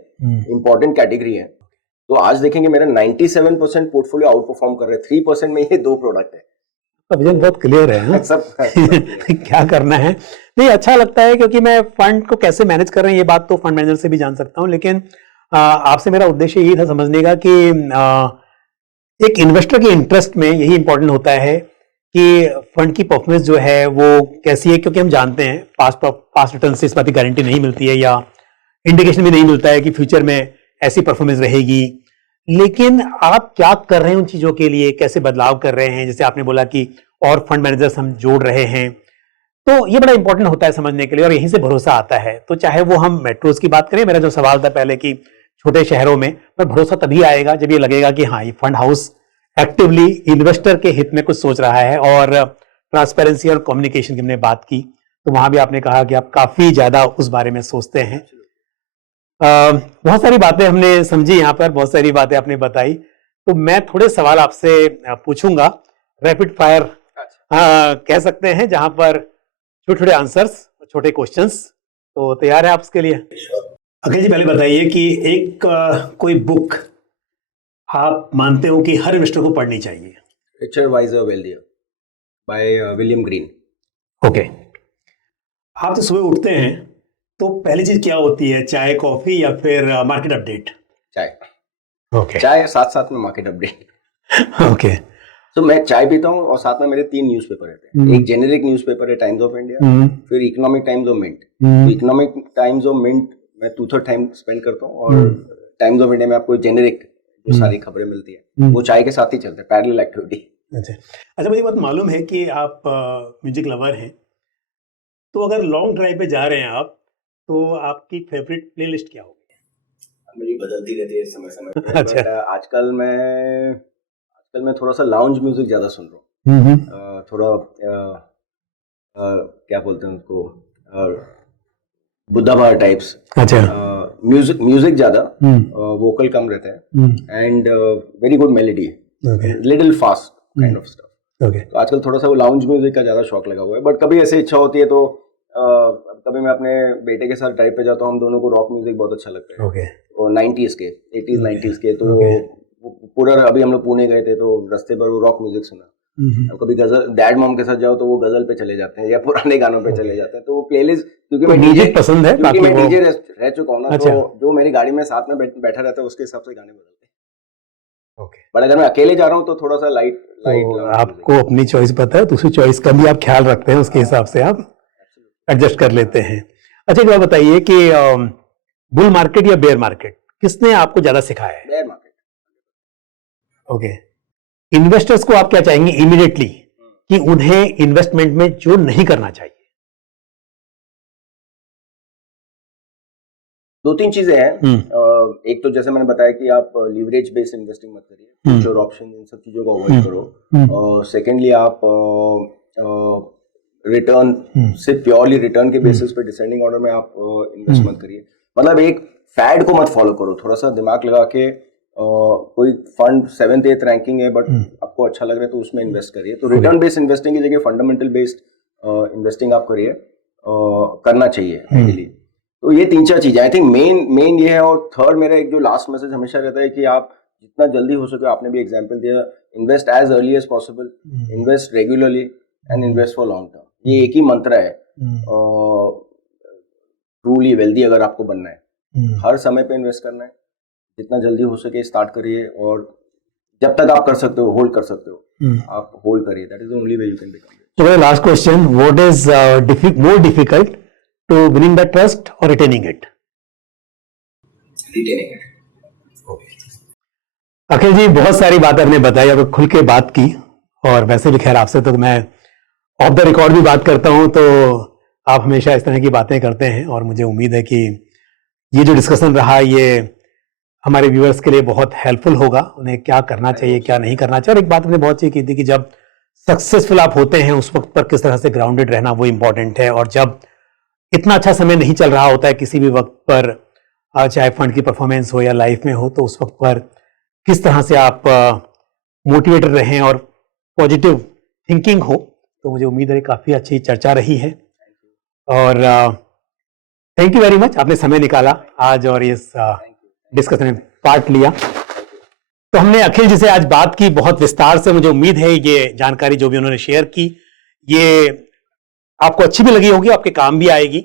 इंपॉर्टेंट कैटेगरी है। तो आज देखेंगे मेरा 97% पोर्टफोलियो आउट परफॉर्म कर रहे हैं, 3% में ये 2 प्रोडक्ट है। विजन बहुत क्लियर है हाँ? सब क्या करना है। नहीं, अच्छा लगता है क्योंकि मैं फंड को कैसे मैनेज कर रहे हैं ये बात तो फंड मैनेजर से भी जान सकता हूं, लेकिन आपसे मेरा उद्देश्य यही था समझने का कि एक इन्वेस्टर के इंटरेस्ट में यही इंपॉर्टेंट होता है कि फंड की परफॉर्मेंस जो है वो कैसी है, क्योंकि हम जानते हैं पास्ट रिटर्न से इस बात की गारंटी नहीं मिलती है या इंडिकेशन भी नहीं मिलता है कि फ्यूचर में ऐसी परफॉर्मेंस रहेगी। लेकिन आप क्या कर रहे हैं उन चीजों के लिए, कैसे बदलाव कर रहे हैं, जैसे आपने बोला कि और फंड मैनेजर्स हम जोड़ रहे हैं, तो ये बड़ा इंपॉर्टेंट होता है समझने के लिए और यहीं से भरोसा आता है। तो चाहे वो हम मेट्रोज की बात करें, मेरा जो सवाल था पहले कि छोटे शहरों में, पर भरोसा तभी आएगा जब ये लगेगा कि हाँ ये फंड हाउस एक्टिवली इन्वेस्टर के हित में कुछ सोच रहा है। और ट्रांसपेरेंसी और कम्युनिकेशन की हमने बात की, तो वहां भी आपने कहा कि आप काफी ज्यादा उस बारे में सोचते हैं। बहुत सारी बातें हमने समझी यहाँ पर, बहुत सारी बातें आपने बताई, तो मैं थोड़े सवाल आपसे पूछूंगा, रैपिड फायर कह सकते हैं, जहां पर छोटे छोटे आंसर्स, छोटे क्वेश्चंस। तो तैयार है आप उसके लिए? अखिल जी, पहले बताइए कि एक कोई बुक आप मानते हो कि हर इन्वेस्टर को पढ़नी चाहिए? Richer wiser wealthier by William Green. Okay. आप तो सुबह उठते हैं तो पहली चीज क्या होती है, चाय, कॉफी या फिर मार्केट अपडेट? चाय। ओके। चाय, साथ साथ में मार्केट अपडेट। ओके। तो मैं चाय पीता हूँ और साथ में मेरे 3 न्यूज़पेपर रहते हैं। एक जेनेरिक न्यूज़पेपर है टाइम्स ऑफ इंडिया, फिर इकोनॉमिक टाइम्स ऑफ मिंट। तो इकोनॉमिक टाइम्स ऑफ मिंट मैं 2/3 टाइम स्पेंड करता हूँ, और टाइम्स ऑफ इंडिया में आपको जेनेरिक जो सारी खबरें मिलती है वो चाय के साथ ही चलते हैं, पैरेलल एक्टिविटी। अच्छा, मुझे बात मालूम है कि आप म्यूजिक लवर हैं, तो अगर लॉन्ग ड्राइव पे जा रहे हैं आप, तो आपकी फेवरेट प्लेलिस्ट क्या होगी? मेरी बदलती रहती है समय समय पे। अच्छा। बट आजकल मैं थोड़ा सा लाउंज म्यूजिक ज्यादा सुन रहा हूँ। थोड़ा क्या बोलते हैं उसको, बुद्धा भार टाइप्स। अच्छा। म्यूजिक ज्यादा, वोकल कम रहता है, and very good melody, little fast kind of stuff. तो आजकल थोड़ा सा वो लाउंज म्यूजिक का ज्यादा शौक लगा हुआ है। बट कभी ऐसे इच्छा होती है तो कभी मैं अपने बेटे के साथ ड्राइव पे जाता हूँ, हम दोनों को रॉक म्यूजिक बहुत अच्छा लगता है। और 90s के, 80s 90s के, तो पूरा अभी हम लोग पुणे गए थे तो रास्ते पर वो रॉक म्यूजिक सुना। कभी गजल, डैड मॉम के साथ जाओ तो वो गजल पे चले जाते हैं या पुराने गानों पे चले जाते हैं। तो वो प्लेलिस्ट, क्योंकि मैं डीजे पसंद है, क्योंकि मैं डीजे रह चुका हूँ ना, तो जो मेरी गाड़ी में साथ में बैठा रहता है उसके हिसाब से गाने बदलते हैं। बट अगर मैं अकेले जा रहा हूँ तो थोड़ा सा लाइट आपको अपनी चॉइस पता है, दूसरी चॉइस का भी आप ख्याल रखते हैं, उसके हिसाब से आप एडजस्ट कर लेते हैं। अच्छा, एक बात बताइए कि बुल मार्केट या बेयर मार्केट, किसने आपको ज्यादा सिखाया है? Bear market. ओके। इन्वेस्टर्स को आप क्या चाहेंगे इमीडिएटली कि उन्हें इन्वेस्टमेंट में जो नहीं करना चाहिए? 2-3 चीजें हैं। एक तो जैसे मैंने बताया कि आप लीवरेज बेस्ड इन्वेस्टिंग मत करिए, फ्यूचर ऑप्शन, इन सब चीजों को अवॉइड करो। सेकेंडली, आप रिटर्न से प्योरली रिटर्न के बेसिस पे डिसेंडिंग ऑर्डर में आप इन्वेस्ट मत करिए। मतलब एक फैड को मत फॉलो करो, थोड़ा सा दिमाग लगा के कोई फंड 7th 8th रैंकिंग है बट आपको अच्छा लग रहा है तो उसमें इन्वेस्ट करिए। तो रिटर्न बेस्ड इन्वेस्टिंग की जगह फंडामेंटल बेस्ड इन्वेस्टिंग आप करिए, करना चाहिए आइडियली। तो ये 3-4 चीजें आई थिंक मेन ये है। और थर्ड, मेरा एक जो लास्ट मैसेज हमेशा रहता है कि आप जितना जल्दी हो सके, आपने भी एग्जांपल दिया, invest as early as possible, invest regularly and invest for long term. ये एक ही मंत्र है ट्रूली वेल्दी अगर आपको बनना है। हर समय पे इन्वेस्ट करना है, जितना जल्दी हो सके स्टार्ट करिए, और जब तक आप कर सकते हो, होल्ड कर सकते हो, आप होल्ड करिए। That is the only way you can become. So last question, what is more difficult to winning the trust or retaining it? Retaining it. Akhil ji, बहुत सारी बातें आपने बताई, अब खुल के बात की, और वैसे भी खैर आपसे तो मैं ऑफ द रिकॉर्ड भी बात करता हूं, तो आप हमेशा इस तरह की बातें करते हैं, और मुझे उम्मीद है कि ये जो डिस्कशन रहा ये हमारे व्यूअर्स के लिए बहुत हेल्पफुल होगा, उन्हें क्या करना चाहिए, क्या नहीं करना चाहिए। और एक बात हमने बहुत अच्छी की थी कि जब सक्सेसफुल आप होते हैं उस वक्त पर किस तरह से ग्राउंडेड रहना वो इंपॉर्टेंट है, और जब इतना अच्छा समय नहीं चल रहा होता है किसी भी वक्त पर, चाहे फंड की परफॉर्मेंस हो या लाइफ में हो, तो उस वक्त पर किस तरह से आप मोटिवेटेड रहें और पॉजिटिव थिंकिंग हो। तो मुझे उम्मीद है काफ़ी अच्छी चर्चा रही है, और थैंक यू वेरी मच, आपने समय निकाला आज और इस डिस्कशन में पार्ट लिया। तो हमने अखिल जी से आज बात की बहुत विस्तार से। मुझे उम्मीद है ये जानकारी जो भी उन्होंने शेयर की ये आपको अच्छी भी लगी होगी, आपके काम भी आएगी।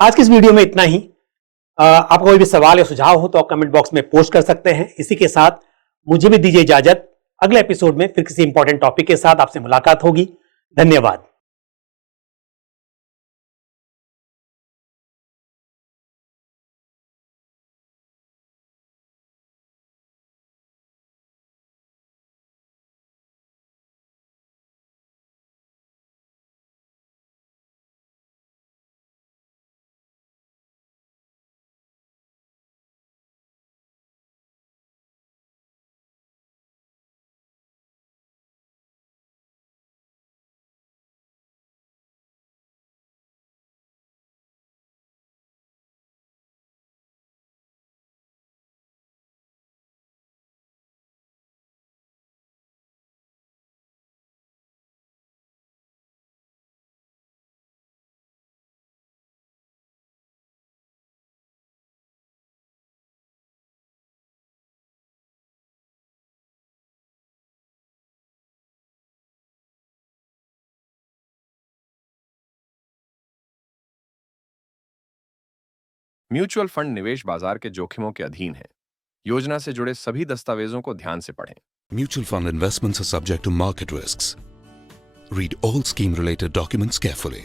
आज की इस वीडियो में इतना ही। आपको कोई भी सवाल या सुझाव हो तो आप कमेंट बॉक्स में पोस्ट कर सकते हैं। इसी के साथ मुझे भी दीजिए इजाजत। अगले एपिसोड में फिर किसी इंपॉर्टेंट टॉपिक के साथ आपसे मुलाकात होगी। धन्यवाद। म्यूचुअल फंड निवेश बाजार के जोखिमों के अधीन है। योजना से जुड़े सभी दस्तावेजों को ध्यान से पढ़ें। Mutual fund investments are subject to market risks. Read all scheme-related documents carefully.